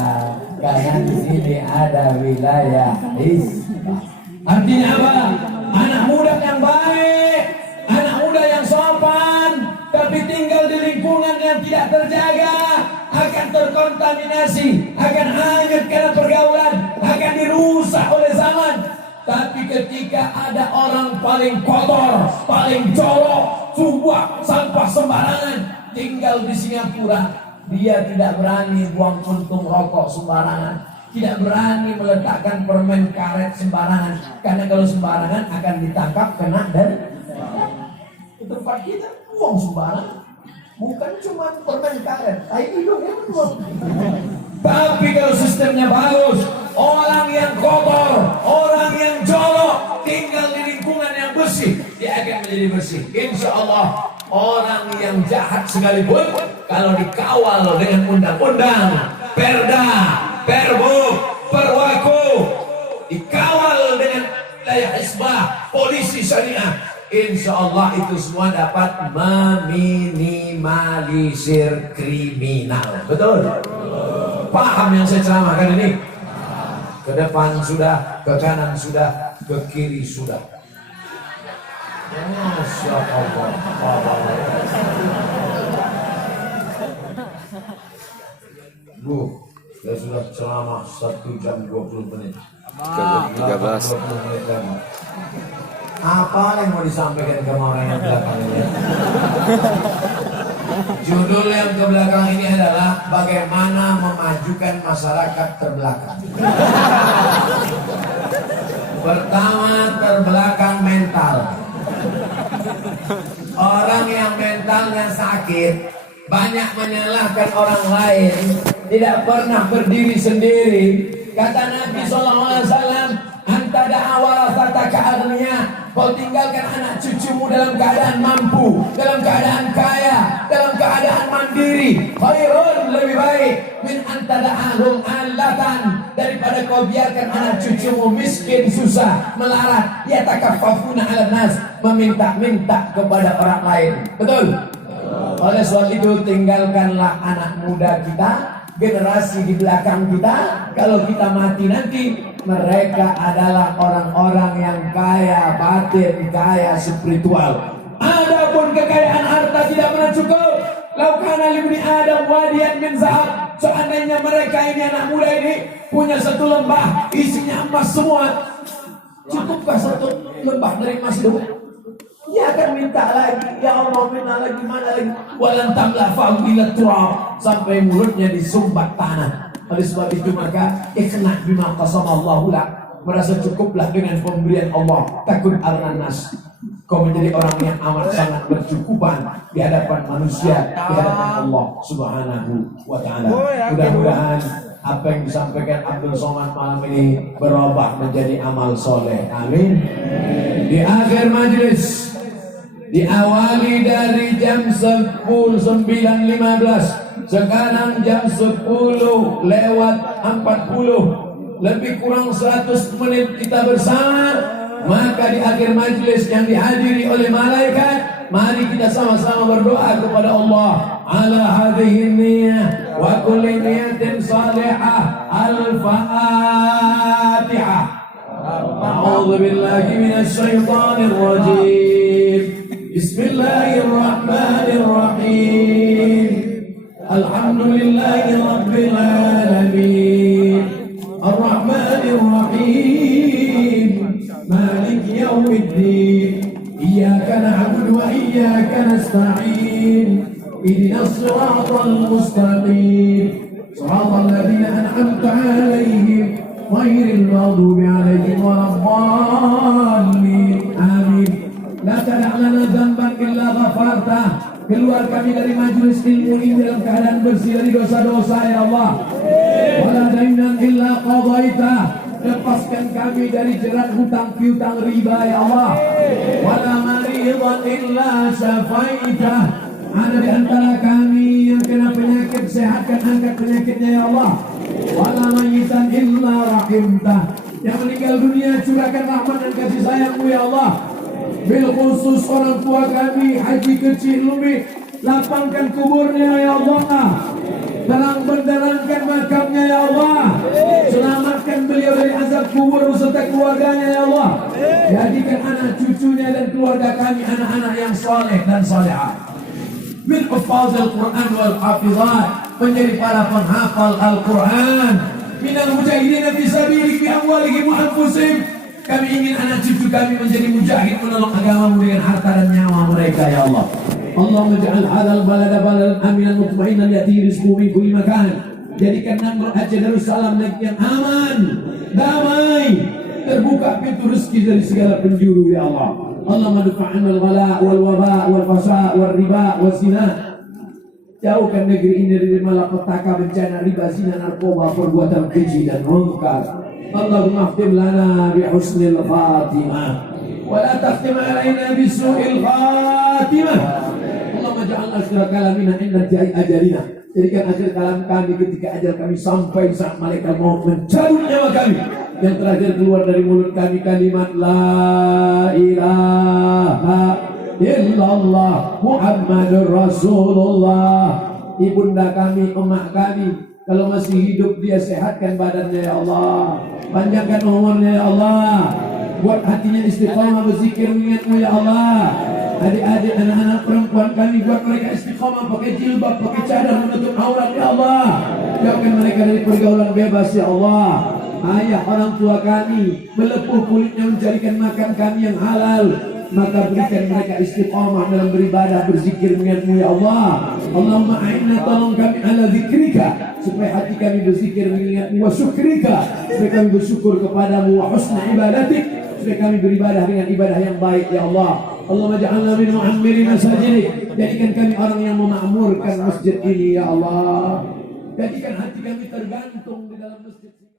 Karena di sini ada wilayah Hizbah. Artinya apa? Anak muda yang baik, anak muda yang sopan, tapi tinggal di lingkungan yang tidak terjaga, akan terkontaminasi, akan hanyut karena pergaulan, akan dirusak oleh zaman. Tapi ketika ada orang paling kotor, paling jorok, buang sampah sembarangan, tinggal di Singapura, dia tidak berani buang puntung rokok sembarangan, tidak berani meletakkan permen karet sembarangan, karena kalau sembarangan akan ditangkap kena dan di tempat kita buang sembarangan. Bukan cuma permen karet, tai hidung yang buang. Tapi kalau sistemnya bagus, orang yang kotor, orang yang jorok tinggal di lingkungan yang bersih, dia akan menjadi bersih. Insya Allah. Orang yang jahat sekalipun, kalau dikawal dengan undang-undang, perda, perbuk, perwaku, dikawal dengan wilayah Hizbah, polisi syariah, insya Allah itu semua dapat meminimalisir kriminal. Betul? Paham yang saya ceramahkan ini? Ke depan sudah, ke kanan sudah, ke kiri sudah. Masya Allah. Bu, saya sudah ceramah 1 jam 20 menit. 13. Apa yang mau disampaikan ke orang yang belakang ini? Judul yang ke belakang ini adalah bagaimana memajukan masyarakat terbelakang. Pertama, terbelakang mental. Orang yang mentalnya sakit banyak menyalahkan orang lain, tidak pernah berdiri sendiri, Kata Nabi SAW, anta da'a warathataka aghniya. Kau tinggalkan anak cucumu dalam keadaan mampu, dalam keadaan kaya, dalam keadaan mandiri. Khairun, lebih baik min anta da'ahum allatan, daripada kau biarkan anak cucumu miskin, susah, melarat, yatakaffafuna 'alan nas, meminta-minta kepada orang lain. Betul? Oleh sebab itu tinggalkanlah anak muda kita, generasi di belakang kita. Kalau kita mati nanti, mereka adalah orang-orang yang kaya batin, kaya spiritual. Adapun kekayaan harta tidak pernah cukup. Laukana libni Adam wadiyan min zahab, seandainya mereka ini anak muda ini punya satu lembah isinya emas semua, cukupkah satu lembah dari emas itu? Dia akan minta lagi, ya Allah minta lagi, mana lagi? Walan tamla fa'u ila turab, sampai mulutnya disumbat tanah. Oleh sebab itu maka ikhna bima qasamallahu lak, merasa cukuplah dengan pemberian Allah. Takun al-nas, kau menjadi orang yang amat sangat bercukupan di hadapan manusia, di hadapan Allah Subhanahu wa ta'ala. Mudah-mudahan apa yang disampaikan Abdul Somad malam ini berubah menjadi amal soleh. Amin. Di akhir majlis, diawali dari jam 9.15, sekarang jam 10 lewat 40, lebih kurang 100 menit kita bersama. Maka di akhir majlis yang dihadiri oleh malaikat, mari kita sama-sama berdoa kepada Allah. Ala hadhihi niyyah wa kulli niyatin salihah. Al-Fatihah. A'udzu billahi minasy syaithanir rajim. Bismillahirrahmanirrahim. Alhamdulillahi rabbil alamin. Ar-Rahmanir Rahim. Malik yaumiddin. Iyyaka na'budu wa iyyaka nasta'in. Ihdinas siratal mustaqim. Siratal ladzina an'amta 'alaihim ghairil maghdubi 'alaihim waladdallin. Amin. La tada' lana dzanban illa ghafartah. Keluar kami dari majelis ilmu ini dalam keadaan bersih dari dosa-dosa, ya Allah. Wala dainan illa qadaitah. Lepaskan kami dari jerat hutang piutang riba, ya Allah. Wala maridan illa syafaitah. Ada di antara kami yang kena penyakit, sehatkan, angkat penyakitnya, ya Allah. Wala mayitan illa rahimtah. Yang meninggal dunia, curahkan rahmat dan kasih sayang-Mu, ya Allah. Bil khusus orang tua kami Haji Kecil Lumi, lapangkan kuburnya, ya Allah. Terang benderangkan makamnya, ya Allah. Selamatkan beliau dari azab kubur beserta keluarganya, ya Allah. Jadikan anak cucunya dan keluarga kami anak-anak yang soleh dan solehah. Min hufazil Quran wal hafizat, menjadi para penghafal Al-Quran. Minal mujahidin fi sabilik bi amwalihim wa anfusihim. Kami ingin anak cucu kami menjadi mujahid menolong agama-Mu dengan harta dan nyawa mereka, ya Allah. Allahumma ja'al hadzal balada baladan aminan mutmainan ya'tihi rizquhu min kulli makan. Jadikan Namrud Aceh Darussalam negeri yang aman, damai, terbuka pintu rezeki dari segala penjuru, ya Allah. Allahumma dafa'an al-ghala wal waba wal fasa wal riba wal zina. Jauhkan negeri ini dari malapetaka, bencana, riba, zina, narkoba, perbuatan keji dan munkar. Allahumma khtim lana bi husnil khatimah wa la takhtim alaina bi su'il khatimah. Allahumma ja'al akhir kalamina inda ajalina. Jadikan akhir kalam kami ketika ajal kami sampai saat malaikat mau mencabut nyawa kami. Yang terakhir keluar dari mulut kami kalimat la ilaha illallah Muhammadur Rasulullah. Ibunda kami, emak kami, kalau masih hidup dia sehatkan badannya, ya Allah. Panjangkan umurnya, ya Allah. Buat hatinya istiqamah berzikir mengingat-Mu, ya Allah. Adik-adik, anak-anak perempuan kami, buat mereka istiqamah pakai jilbab, pakai cadar menutup aurat, ya Allah. Jauhkan mereka dari pergaulan bebas, ya Allah. Ayah orang tua kami melepuh kulitnya mencarikan makan kami yang halal, maka berikan mereka istiqamah dalam beribadah, berzikir mengingat-Mu, ya Allah. Allahumma a'inna, tolong kami ala zikrika, supaya hati kami berzikir mengingat-Mu, wa syukrika, supaya kami bersyukur kepadamu, wa husna ibadatik, supaya kami beribadah dengan ibadah yang baik, ya Allah. Allahumma ja'alna min mu'ammiri masajidik, jadikan kami orang yang memakmurkan masjid ini, ya Allah. Jadikan hati kami tergantung di dalam masjid.